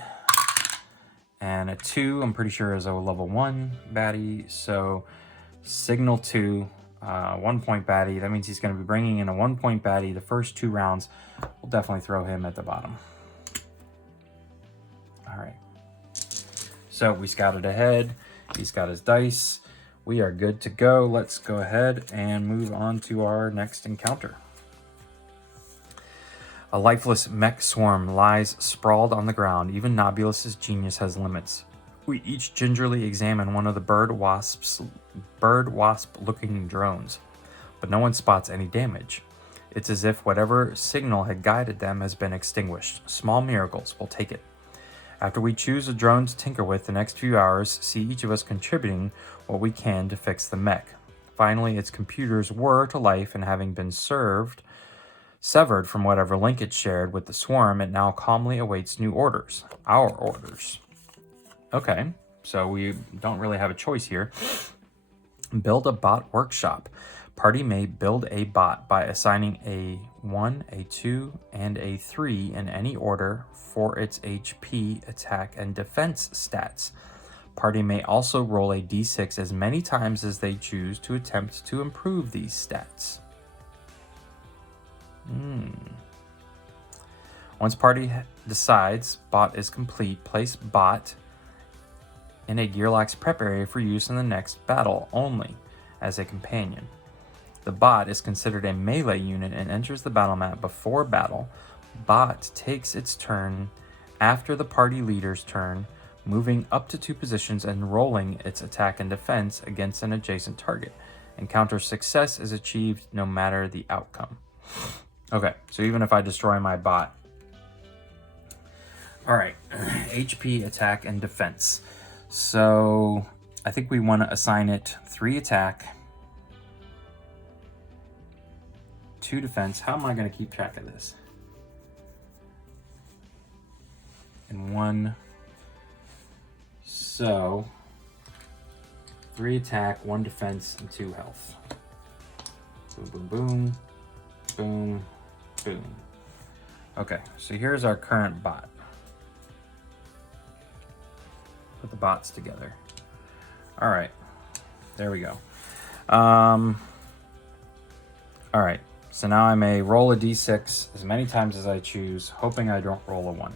And a 2, I'm pretty sure is a level 1 baddie. So signal 2, 1 point baddie. That means he's going to be bringing in a 1 point baddie. The first 2 rounds, we'll definitely throw him at the bottom. All right. So we scouted ahead. He's got his dice. We are good to go. Let's go ahead and move on to our next encounter. A lifeless mech swarm lies sprawled on the ground. Even Nobulus's genius has limits. We each gingerly examine one of the bird wasp-looking drones, but no one spots any damage. It's as if whatever signal had guided them has been extinguished. Small miracles, we'll take it. After we choose a drone to tinker with the next few hours, see each of us contributing what we can to fix the mech. Finally, its computers whir to life, and having been severed from whatever link it shared with the swarm, it now calmly awaits new orders. Our orders. Okay, so we don't really have a choice here. Build a bot workshop. Party may build a bot by assigning a 1, a 2, and a 3 in any order for its HP, attack, and defense stats. Party may also roll a d6 as many times as they choose to attempt to improve these stats. Once party decides bot is complete, place bot in a Gearloc's prep area for use in the next battle only as a companion. The bot is considered a melee unit and enters the battle map before battle. Bot takes its turn after the party leader's turn, moving up to 2 positions and rolling its attack and defense against an adjacent target. Encounter success is achieved no matter the outcome. Okay, so even if I destroy my bot. All right, HP, attack, and defense. So I think we want to assign it 3 attack, 2 defense. How am I going to keep track of this? And 1. So 3 attack, 1 defense, and 2 health. Boom, boom, boom, boom, boom. Okay, so here's our current bot. Put the bots together. All right, there we go. All right, so now I may roll a d6 as many times as I choose, hoping I don't roll a 1.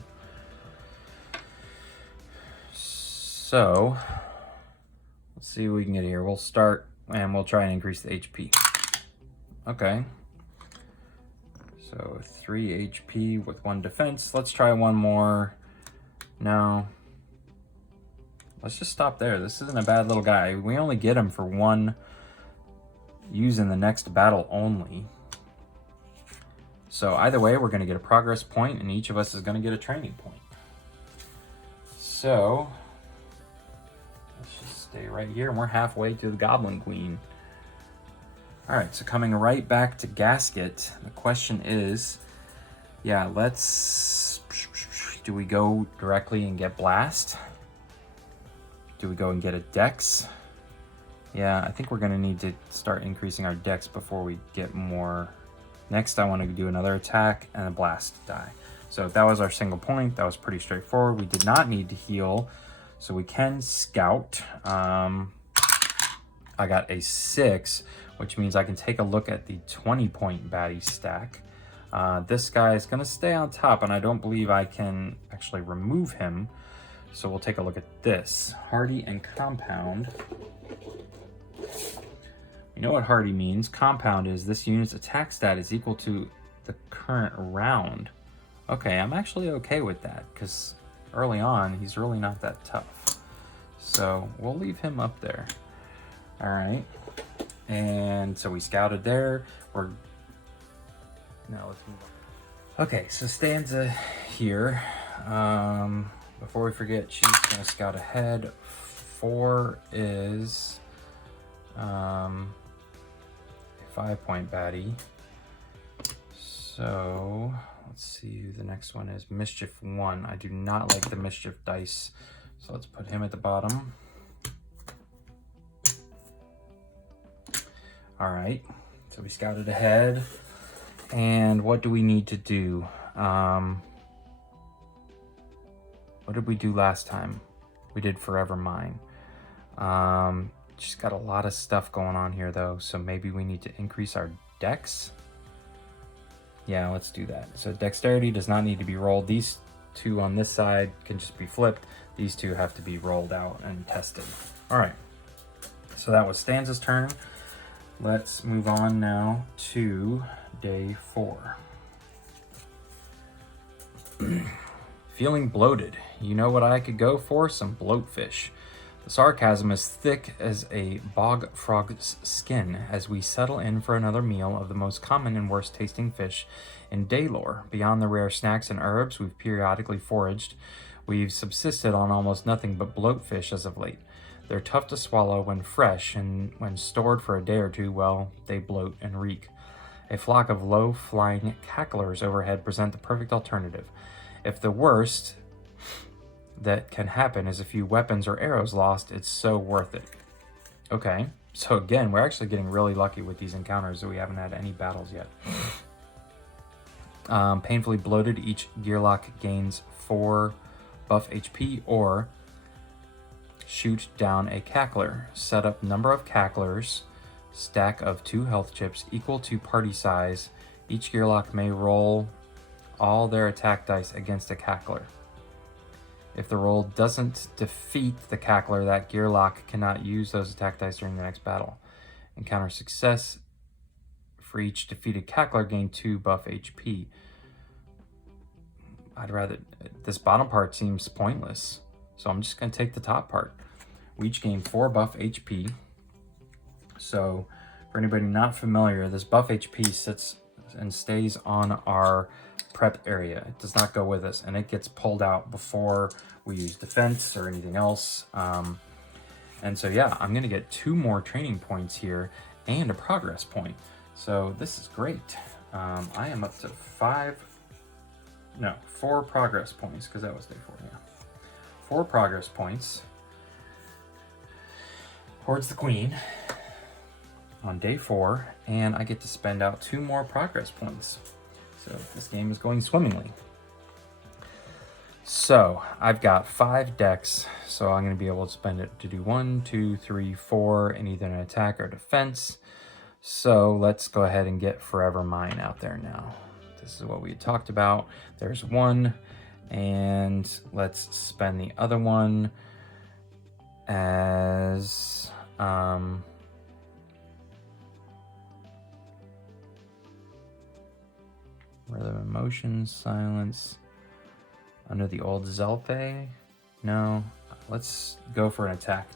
So let's see what we can get here. We'll start and we'll try and increase the HP. Okay. So 3 HP with 1 defense. Let's try one more. No. Let's just stop there. This isn't a bad little guy. We only get him for 1 use in the next battle only. So either way, we're going to get a progress point, and each of us is going to get a training point. So let's just stay right here, and we're halfway to the Goblin Queen. All right, so coming right back to Gasket, the question is, yeah, do we go directly and get Blast? Do we go and get a Dex? Yeah, I think we're gonna need to start increasing our Dex before we get more. Next, I wanna do another attack and a Blast die. So that was our single point. That was pretty straightforward. We did not need to heal, so we can scout. I got a 6, which means I can take a look at the 20-point baddie stack. This guy is going to stay on top, and I don't believe I can actually remove him. So we'll take a look at this. Hardy and Compound. You know what Hardy means. Compound is this unit's attack stat is equal to the current round. Okay, I'm actually okay with that, because early on, he's really not that tough. So we'll leave him up there. All right. And so we scouted there. Now let's move on. Okay, so Stanza here. Before we forget, she's gonna scout ahead. 4 is a 5-point baddie. So let's see who the next one is. Mischief 1. I do not like the Mischief dice, so let's put him at the bottom. All right, so we scouted ahead. And what do we need to do? What did we do last time? We did Forever Mine. Just got a lot of stuff going on here though, so maybe we need to increase our dex. Yeah, let's do that. So dexterity does not need to be rolled. These two on this side can just be flipped. These two have to be rolled out and tested. All right, so that was Stanza's turn. Let's move on now to day 4. Feeling bloated. You know what I could go for? Some bloatfish. The sarcasm is thick as a bog frog's skin as we settle in for another meal of the most common and worst tasting fish in Daelore. Beyond the rare snacks and herbs we've periodically foraged, we've subsisted on almost nothing but bloatfish as of late. They're tough to swallow when fresh, and when stored for a day or two, well, they bloat and reek. A flock of low-flying cacklers overhead present the perfect alternative. If the worst that can happen is a few weapons or arrows lost, it's so worth it. Okay, so again, we're actually getting really lucky with these encounters, so we haven't had any battles yet. Painfully bloated, each Gearloc gains 4 buff HP, or shoot down a cackler. Set up number of cacklers, stack of 2 health chips equal to party size. Each Gearloc may roll all their attack dice against a cackler. If the roll doesn't defeat the cackler, that Gearloc cannot use those attack dice during the next battle. Encounter success. For each defeated cackler, gain 2 buff HP. This bottom part seems pointless, so I'm just going to take the top part. We each gain 4 buff HP. So for anybody not familiar, this buff HP sits and stays on our prep area. It does not go with us, and it gets pulled out before we use defense or anything else. And so yeah, I'm gonna get 2 more training points here and a progress point. So this is great. I am up to 4 progress points, because that was day 4, yeah. 4 progress points towards the Queen on day 4, and I get to spend out 2 more progress points. So this game is going swimmingly. So I've got 5 decks, so I'm going to be able to spend it to do 1, 2, 3, 4 in either an attack or defense. So let's go ahead and get Forever Mine out there now. This is what we had talked about. There's 1, and let's spend the other one as Rhythm Emotion, Silence. Under the old Zelphe? No. Let's go for an attack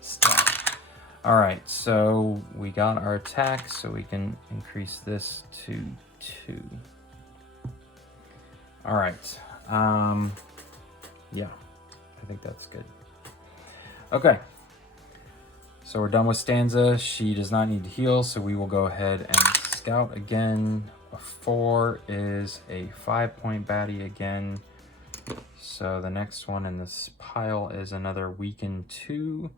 stat. Alright, so we got our attack, so we can increase this to 2. Alright. Yeah. I think that's good. Okay. So we're done with Stanza. She does not need to heal, so we will go ahead and scout again. A 4 is a 5-point baddie again. So the next one in this pile is another weaken 2.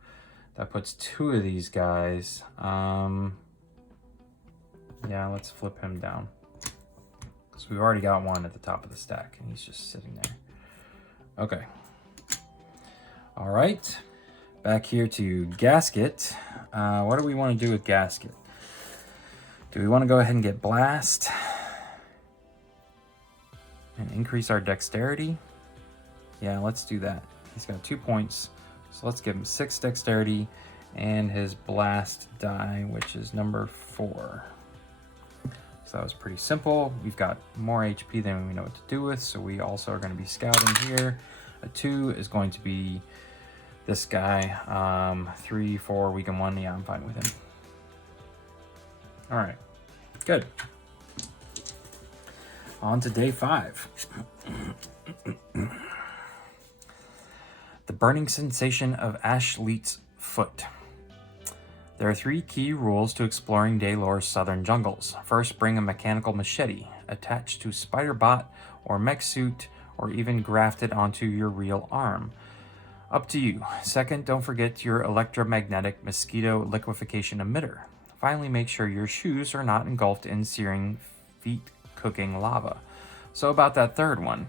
That puts 2 of these guys. Yeah, let's flip him down. So we've already got 1 at the top of the stack, and he's just sitting there. Okay. All right. Back here to Gasket. What do we want to do with Gasket? Do we want to go ahead and get Blast? And increase our dexterity. Yeah, let's do that. He's got 2 points, so let's give him 6 dexterity and his blast die, which is number 4. So that was pretty simple. We've got more HP than we know what to do with, so we also are going to be scouting here. A 2 is going to be this guy. 3, 4, weaken 1. Yeah, I'm fine with him. All right, good. On to day 5. The burning sensation of Ashleet's foot. There are 3 key rules to exploring Daelore's southern jungles. First, bring a mechanical machete attached to spider bot or mech suit, or even grafted onto your real arm. Up to you. Second, don't forget your electromagnetic mosquito liquefaction emitter. Finally, make sure your shoes are not engulfed in searing feet cooking lava. So about that third one.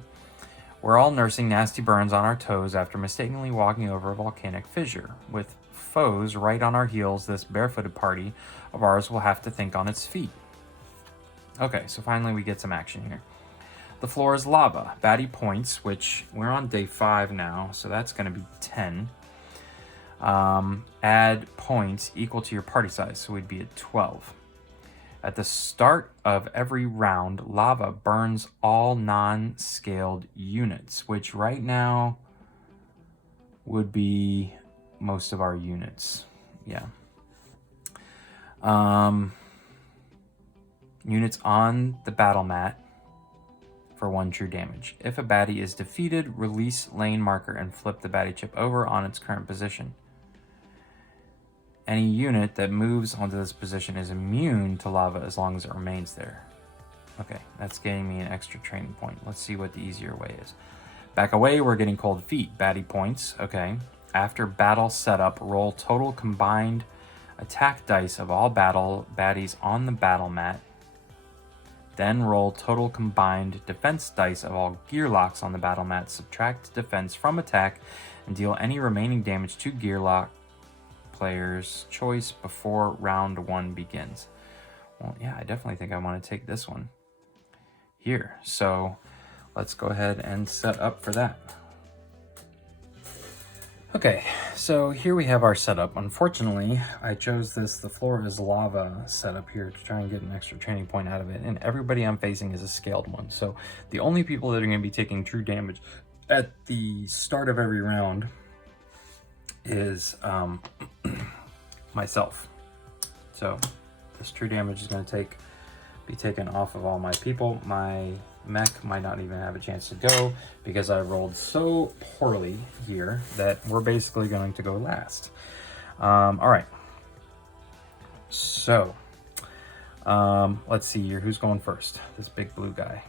We're all nursing nasty burns on our toes after mistakenly walking over a volcanic fissure. With foes right on our heels, this barefooted party of ours will have to think on its feet. Okay, so finally we get some action here. The floor is lava. Baddie points, which we're on day 5 now, so that's going to be 10. Add points equal to your party size, so we'd be at 12. At the start of every round, lava burns all non-scaled units, which right now would be most of our units. Yeah. Units on the battle mat for 1 true damage. If a baddie is defeated, release lane marker and flip the baddie chip over on its current position. Any unit that moves onto this position is immune to lava as long as it remains there. Okay, that's getting me an extra training point. Let's see what the easier way is. Back away, we're getting cold feet. Baddie points, okay. After battle setup, roll total combined attack dice of all baddies on the battle mat. Then roll total combined defense dice of all Gearlocs on the battle mat. Subtract defense from attack and deal any remaining damage to Gearloc player's choice before round 1 begins. Well, yeah, I definitely think I want to take this one here. So let's go ahead and set up for that. Okay, so here we have our setup. Unfortunately, I chose this the floor is lava setup here to try and get an extra training point out of it, and everybody I'm facing is a scaled one. So the only people that are going to be taking true damage at the start of every round is myself. So this true damage is going to be taken off of all my people. My mech might not even have a chance to go because I rolled so poorly here that we're basically going to go last. All right. So let's see here. Who's going first? This big blue guy.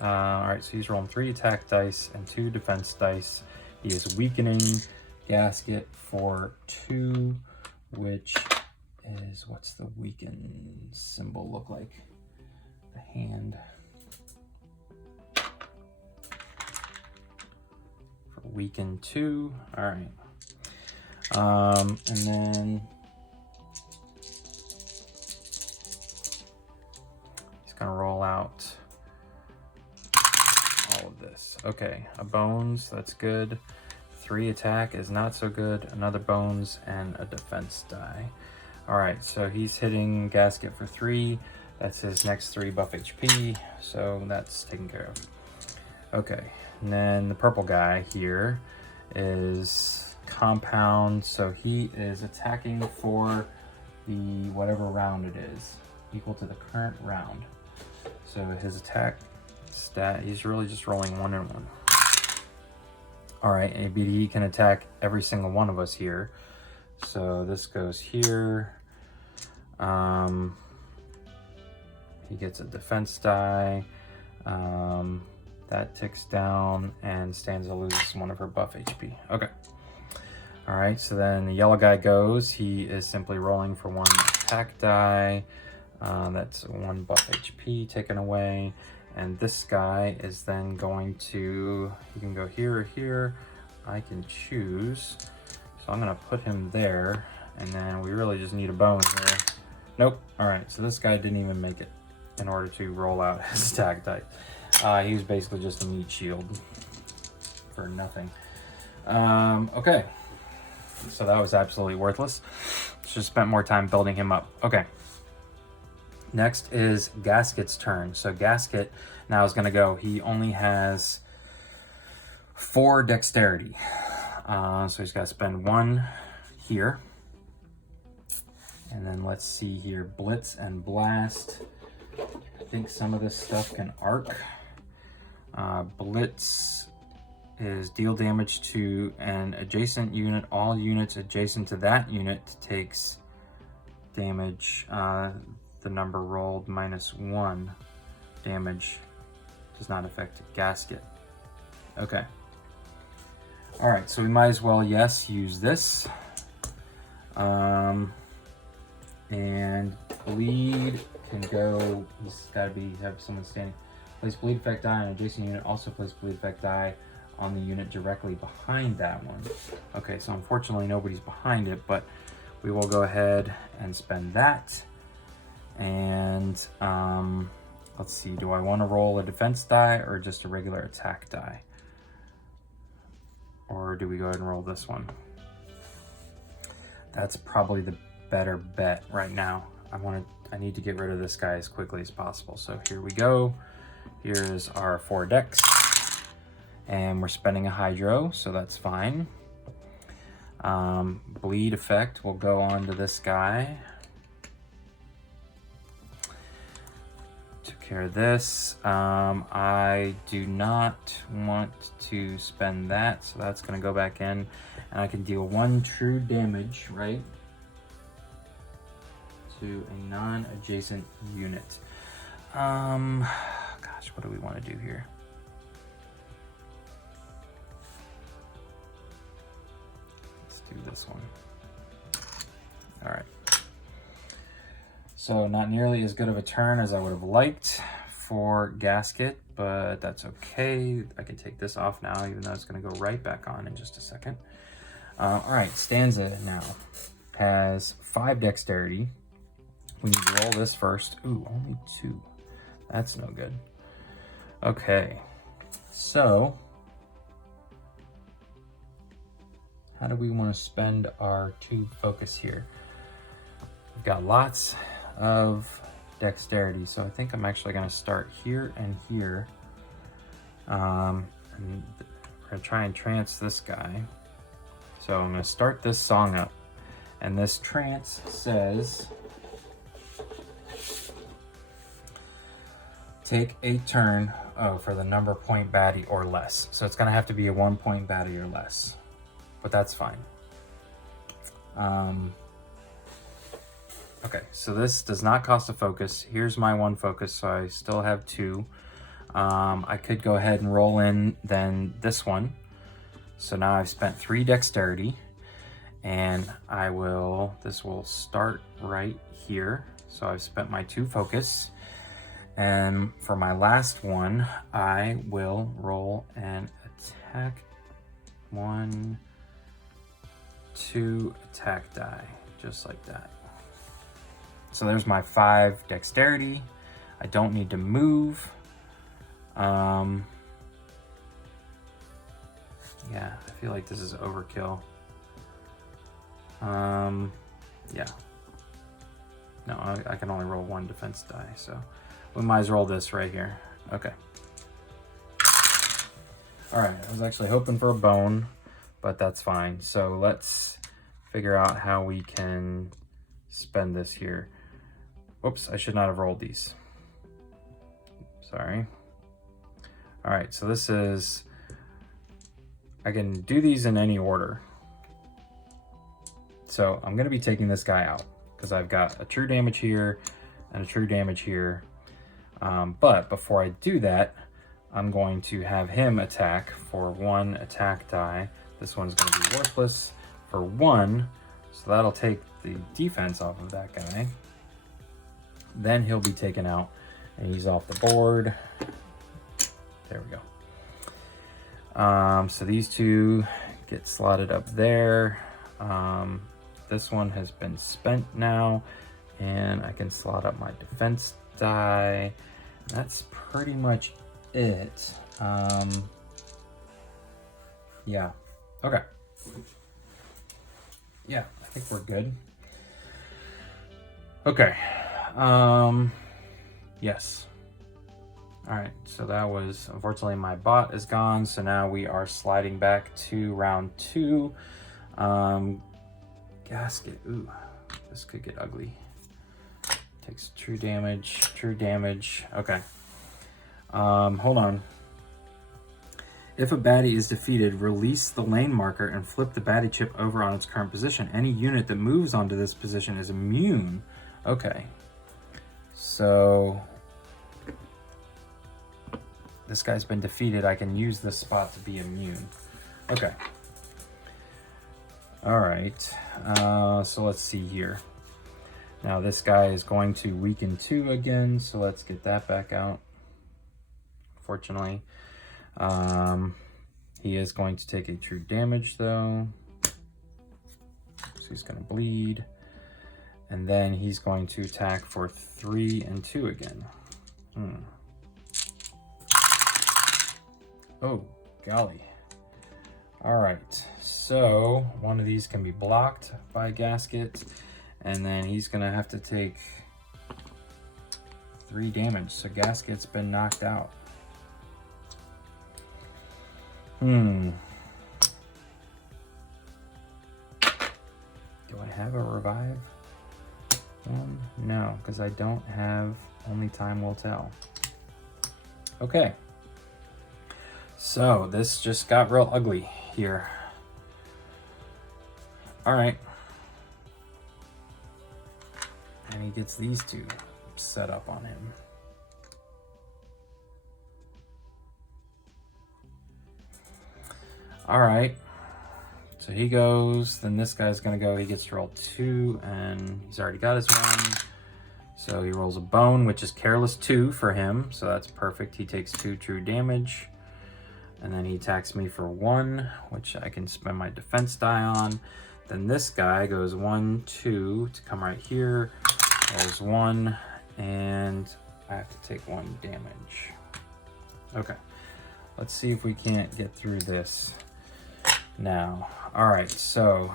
All right, so he's rolling 3 attack dice and 2 defense dice. He is weakening Gasket for 2, which is, what's the weaken symbol look like? The hand. For weaken 2, all right. And then he's gonna roll out all of this. Okay, a bones, that's good. 3 attack is not so good. Another bones and a defense die. All right, so he's hitting Gasket for 3. That's his next 3 buff HP, so that's taken care of. Okay, and then the purple guy here is compound, so he is attacking for the whatever round it is, equal to the current round. So his attack stat, he's really just rolling 1 and 1. All right, ABD can attack every single one of us here. So this goes here. He gets a defense die. That ticks down, and Stanza loses 1 of her buff HP. Okay. All right, so then the yellow guy goes. He is simply rolling for 1 attack die. That's 1 buff HP taken away. And this guy is then going to, he can go here or here. I can choose. So I'm gonna put him there, and then we really just need a bone here. Nope. All right, so this guy didn't even make it in order to roll out his attack dice. He was basically just a meat shield for nothing. Okay, so that was absolutely worthless. Just spent more time building him up. Okay. Next is Gasket's turn. So Gasket now is going to go. He only has 4 dexterity. So he's got to spend 1 here. And then let's see here. Blitz and Blast. I think some of this stuff can arc. Blitz is deal damage to an adjacent unit. All units adjacent to that unit takes damage. The number rolled -1 damage does not affect Gasket. Okay. All right, so we might as well, yes, use this. And bleed can go, he's gotta have someone standing. Place bleed effect die on an adjacent unit, also place bleed effect die on the unit directly behind that one. Okay, so unfortunately nobody's behind it, but we will go ahead and spend that. And let's see, do I want to roll a defense die or just a regular attack die? Or do we go ahead and roll this one? That's probably the better bet right now. I need to get rid of this guy as quickly as possible. So here we go. Here's our 4 dex. And we're spending a hydro, so that's fine. Bleed effect will go on to this guy. Took care of this. I do not want to spend that, so that's going to go back in. And I can deal 1 true damage, right, to a non-adjacent unit. Gosh, what do we want to do here? Let's do this one. All right. So not nearly as good of a turn as I would have liked for Gasket, but that's okay. I can take this off now, even though it's going to go right back on in just a second. All right, Stanza now has 5 dexterity. We need to roll this first. Ooh, only 2. That's no good. Okay, so how do we want to spend our 2 focus here? We've got lots of dexterity, so I think I'm actually going to start here and here. And we're going to try and trance this guy. So I'm going to start this song up, and this trance says, take a turn for the number point baddie or less. So it's going to have to be a 1 point baddie or less, but that's fine. Okay, so this does not cost a focus. Here's my 1 focus, so I still have 2. I could go ahead and roll in then this one. So now I've spent 3 dexterity, and this will start right here. So I've spent my 2 focus. And for my last one, I will roll an attack 1, 2 attack die, just like that. So there's my 5 dexterity. I don't need to move. Yeah, I feel like this is overkill. Yeah. No, I can only roll 1 defense die, so we might as well roll this right here. Okay. All right, I was actually hoping for a bone, but that's fine. So let's figure out how we can spend this here. Whoops, I should not have rolled these. Sorry. All right, so this is, I can do these in any order. So I'm gonna be taking this guy out because I've got a true damage here and a true damage here. But before I do that, I'm going to have him attack for 1 attack die. This one's gonna be worthless for 1, so that'll take the defense off of that guy. Then he'll be taken out and he's off the board. There we go. So these 2 get slotted up there. This one has been spent now, and I can slot up my defense die. That's pretty much it. Yeah. Okay. Yeah, I think we're good. Okay. Yes. All right, so that was, unfortunately, my bot is gone. So now we are sliding back to round 2. Gasket. Ooh, this could get ugly. Takes true damage. True damage. Okay. Hold on. If a baddie is defeated, release the lane marker and flip the baddie chip over on its current position. Any unit that moves onto this position is immune. Okay. So this guy's been defeated. I can use this spot to be immune. Okay. All right. So let's see here. Now this guy is going to weaken 2 again. So let's get that back out. Fortunately. He is going to take a true damage though. So he's going to bleed. And then he's going to attack for 3 and 2 again. Oh, golly. All right, so one of these can be blocked by Gasket, and then he's gonna have to take 3 damage. So Gasket's been knocked out. Do I have a revive? No, because I don't have Only Time Will Tell. Okay. So this just got real ugly here. All right. And he gets these 2 set up on him. All right. So he goes, then this guy's gonna go, he gets to roll 2, and he's already got his 1. So he rolls a bone, which is careless 2 for him. So that's perfect. He takes 2 true damage. And then he attacks me for 1, which I can spend my defense die on. Then this guy goes 1, 2 to come right here. Rolls 1, and I have to take 1 damage. Okay, let's see if we can't get through this now. All right, so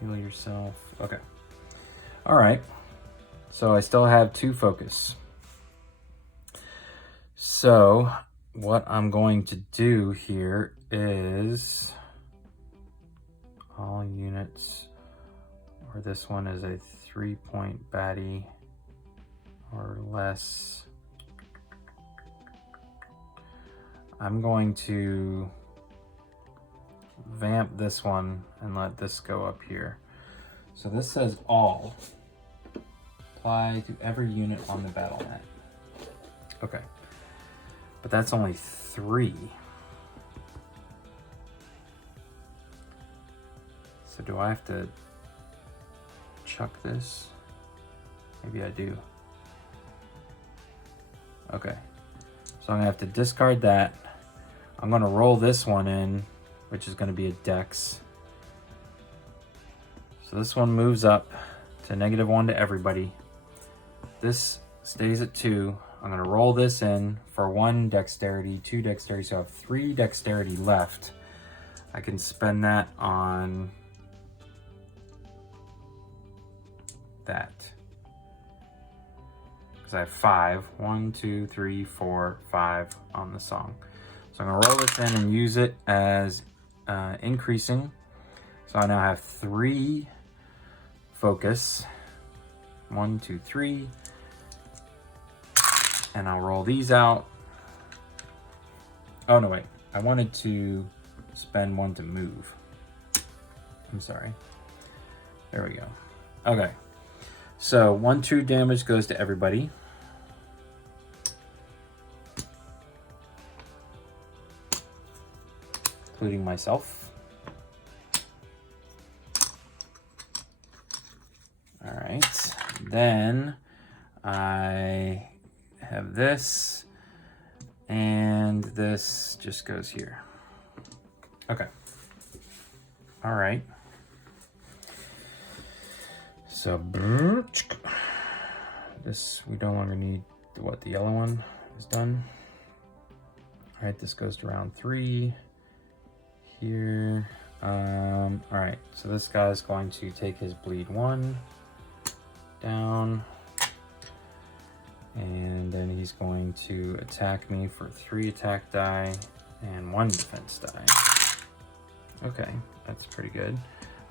heal yourself. Okay. All right. So I still have 2 focus. So what I'm going to do here is all units, or this one is a 3-point baddie or less. I'm going to vamp this one and let this go up here. So this says all. Apply to every unit on the battle mat. Okay. But that's only 3. So do I have to chuck this? Maybe I do. Okay. So I'm gonna have to discard that. I'm gonna roll this one in, which is gonna be a dex. So this one moves up to -1 to everybody. This stays at 2. I'm gonna roll this in for 1 dexterity, 2 dexterity, so I have 3 dexterity left. I can spend that on that. Because I have 5. 1, 2, 3, 4, 5 on the song. So I'm gonna roll this in and use it as increasing. So I now have 3 focus. 1, 2, 3. And I'll roll these out. Oh no, wait. I wanted to spend 1 to move. I'm sorry. There we go. Okay. So 1 true damage goes to everybody. Including myself. All right. Then I have this, and this just goes here. Okay. All right. So this, we no longer need what, the yellow one is done. All right, this goes to round 3 here. All right, so this guy's going to take his bleed 1 down, and then he's going to attack me for 3 attack die and 1 defense die. Okay, that's pretty good.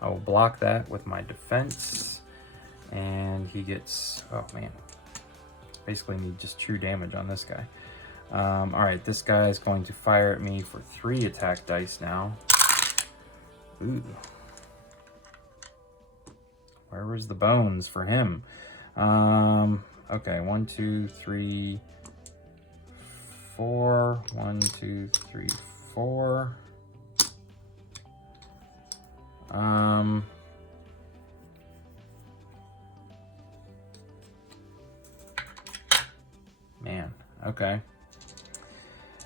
I will block that with my defense, and he gets, oh man, basically need just true damage on this guy. All right, this guy is going to fire at me for 3 attack dice now. Ooh. Where was the bones for him? Okay, 1, 2, 3, 4. 1, 2, 3, 4. Man, okay.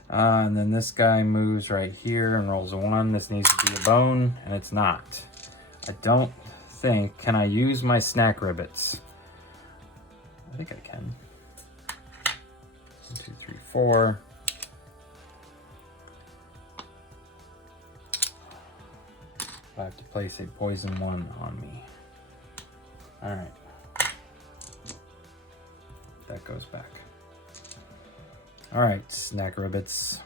And then this guy moves right here and rolls a 1. This needs to be a bone, and it's not. I don't think, can I use my snack ribbits? I think I can. 1, 2, 3, 4. I have to place a poison 1 on me. All right. That goes back. All right, snack ribbits.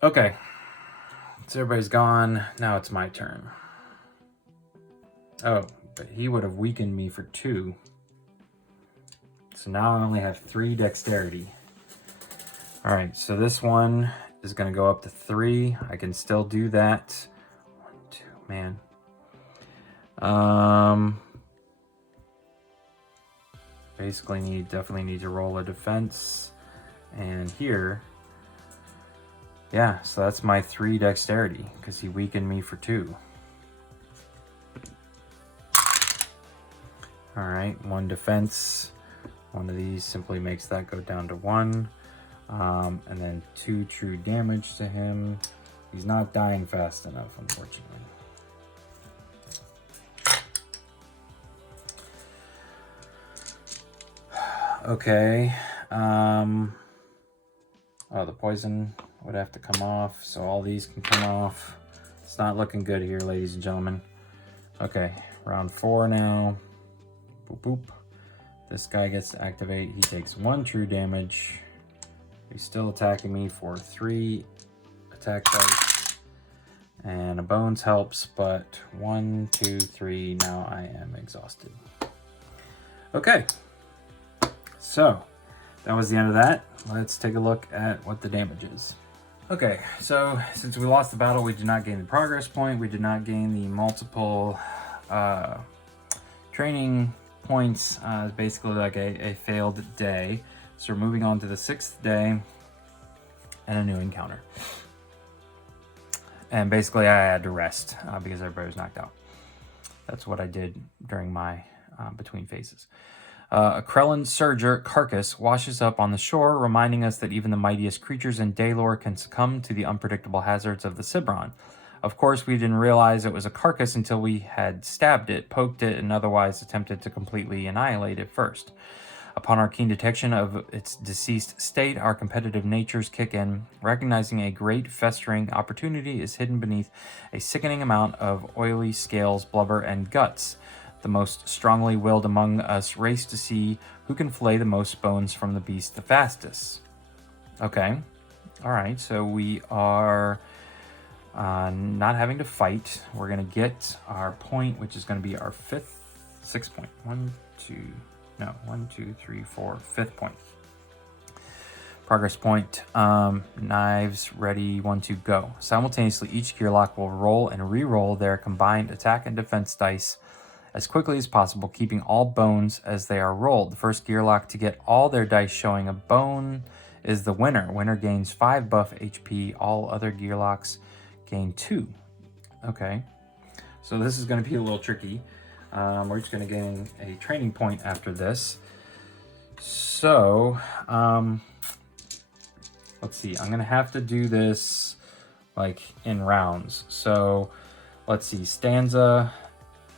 Okay, so everybody's gone. Now it's my turn. Oh, but he would have weakened me for 2. So now I only have 3 dexterity. All right, so this one is gonna go up to 3. I can still do that. 1, 2, man. Basically definitely need to roll a defense. And here, yeah, so that's my 3 dexterity because he weakened me for 2. All right, 1 defense. One of these simply makes that go down to 1. And then 2 true damage to him. He's not dying fast enough, unfortunately. Okay. Oh, the poison would have to come off, so all these can come off. It's not looking good here, ladies and gentlemen. Okay, round 4 now. Boop, boop. This guy gets to activate. He takes 1 true damage. He's still attacking me for 3 attack dice. And a bones helps, but 1, 2, 3. Now I am exhausted. Okay. So, that was the end of that. Let's take a look at what the damage is. Okay, so since we lost the battle, we did not gain the progress point. We did not gain the multiple training points. Basically like a failed day. So we're moving on to the 6th day and a new encounter. And basically I had to rest because everybody was knocked out. That's what I did during my between phases. A Krellin Surger carcass washes up on the shore, reminding us that even the mightiest creatures in Daelore can succumb to the unpredictable hazards of the Cibron. Of course, we didn't realize it was a carcass until we had stabbed it, poked it, and otherwise attempted to completely annihilate it first. Upon our keen detection of its deceased state, our competitive natures kick in, recognizing a great festering opportunity is hidden beneath a sickening amount of oily scales, blubber, and guts. The most strongly willed among us race to see who can flay the most bones from the beast the fastest. Okay. All right. So we are not having to fight. We're going to get our point, which is going to be our 6th point. 1, 2, 3, 4, 5th point. Progress point. Knives ready. 1, 2, go. Simultaneously, each Gearloc will roll and re-roll their combined attack and defense dice as quickly as possible, keeping all bones as they are rolled. The first Gearloc to get all their dice showing a bone is the winner. Winner gains 5 buff HP. All other Gearlocs gain 2. Okay, so this is going to be a little tricky. We're just going to gain a training point after this. So, let's see. I'm going to have to do this like in rounds. So let's see, Stanza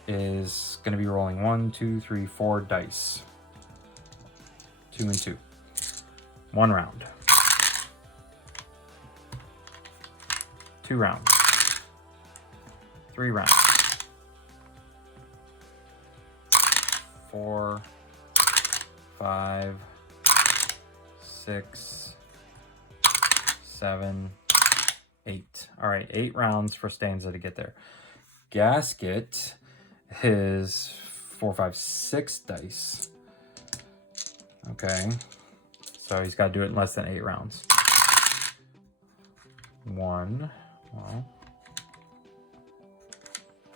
is going to be rolling 1, 2, 3, 4 dice. 2 and 2. 1 round. 2 rounds. 3 rounds. 4, 5, 6, 7, 8. All right, 8 rounds for Stanza to get there. Gasket is 4, 5, 6 dice. Okay, so he's got to do it in less than 8 rounds. 1, well,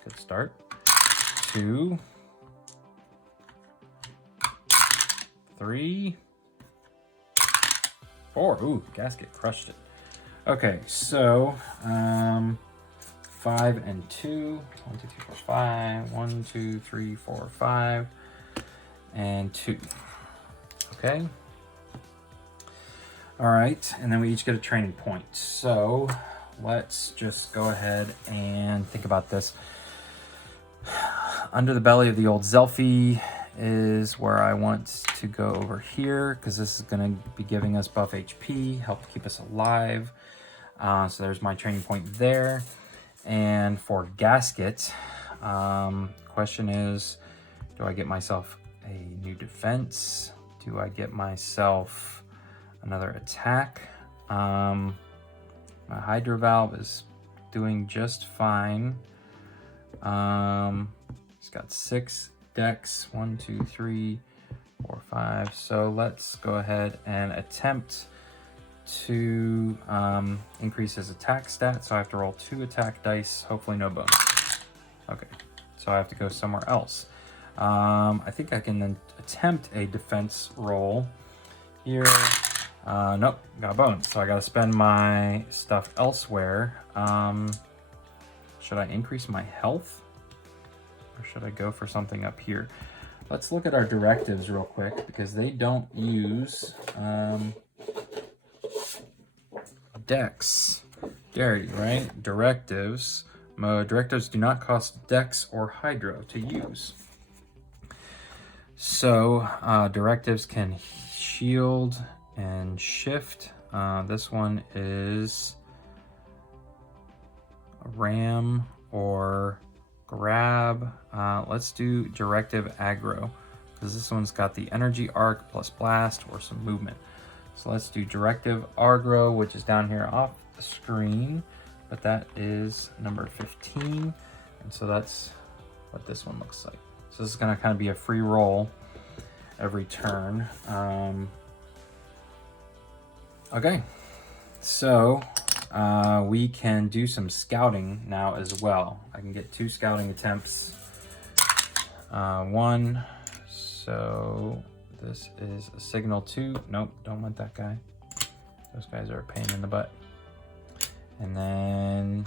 good start. 2, 3, 4. Ooh, Gasket crushed it. Okay, so 5 and 2. 1, 2, 3, 4, 5. 1, 2, 3, 4, 5, and 2. Okay. All right, and then we each get a training point. So let's just go ahead and think about this. Under the belly of the old Zelfie is where I want to go over here, because this is going to be giving us buff HP, help keep us alive. So there's my training point there. And for Gasket, question is, do I get myself a new defense? Do I get myself another attack? My Hydro Valve is doing just fine. He's got 6 decks, 1, 2, 3, 4, 5. So let's go ahead and attempt to increase his attack stat. So I have to roll 2 attack dice, hopefully no bonus. Okay, so I have to go somewhere else. I think I can then attempt a defense roll here. Nope, got a bonus, so I gotta spend my stuff elsewhere. Should I increase my health? Or should I go for something up here? Let's look at our directives real quick, because they don't use dex. Dairy, right? Directives. Directives do not cost dex or hydro to use. So directives can shield and shift. This one is ram or grab. Let's do directive aggro, because this one's got the energy arc plus blast or some movement. So let's do directive aggro, which is down here off the screen, but that is number 15. And so that's what this one looks like. So this is going to kind of be a free roll every turn. Okay, so we can do some scouting now as well. I can get 2 scouting attempts. 1, so this is a signal 2. Nope, don't want that guy. Those guys are a pain in the butt. And then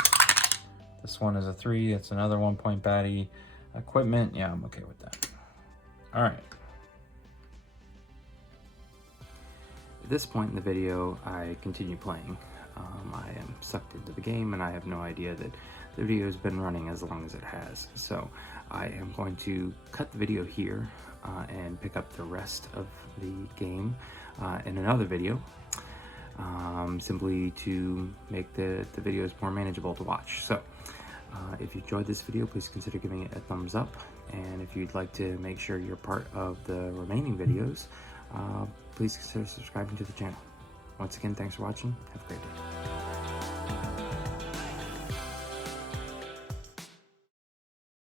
this one is a 3. It's another 1-point baddie. Equipment, yeah, I'm okay with that. All right. At this point in the video, I continue playing. I am sucked into the game, and I have no idea that the video has been running as long as it has. So I am going to cut the video here and pick up the rest of the game in another video, simply to make the videos more manageable to watch. So if you enjoyed this video, please consider giving it a thumbs up. And if you'd like to make sure you're part of the remaining videos, please consider subscribing to the channel. Once again, thanks for watching. Have a great day.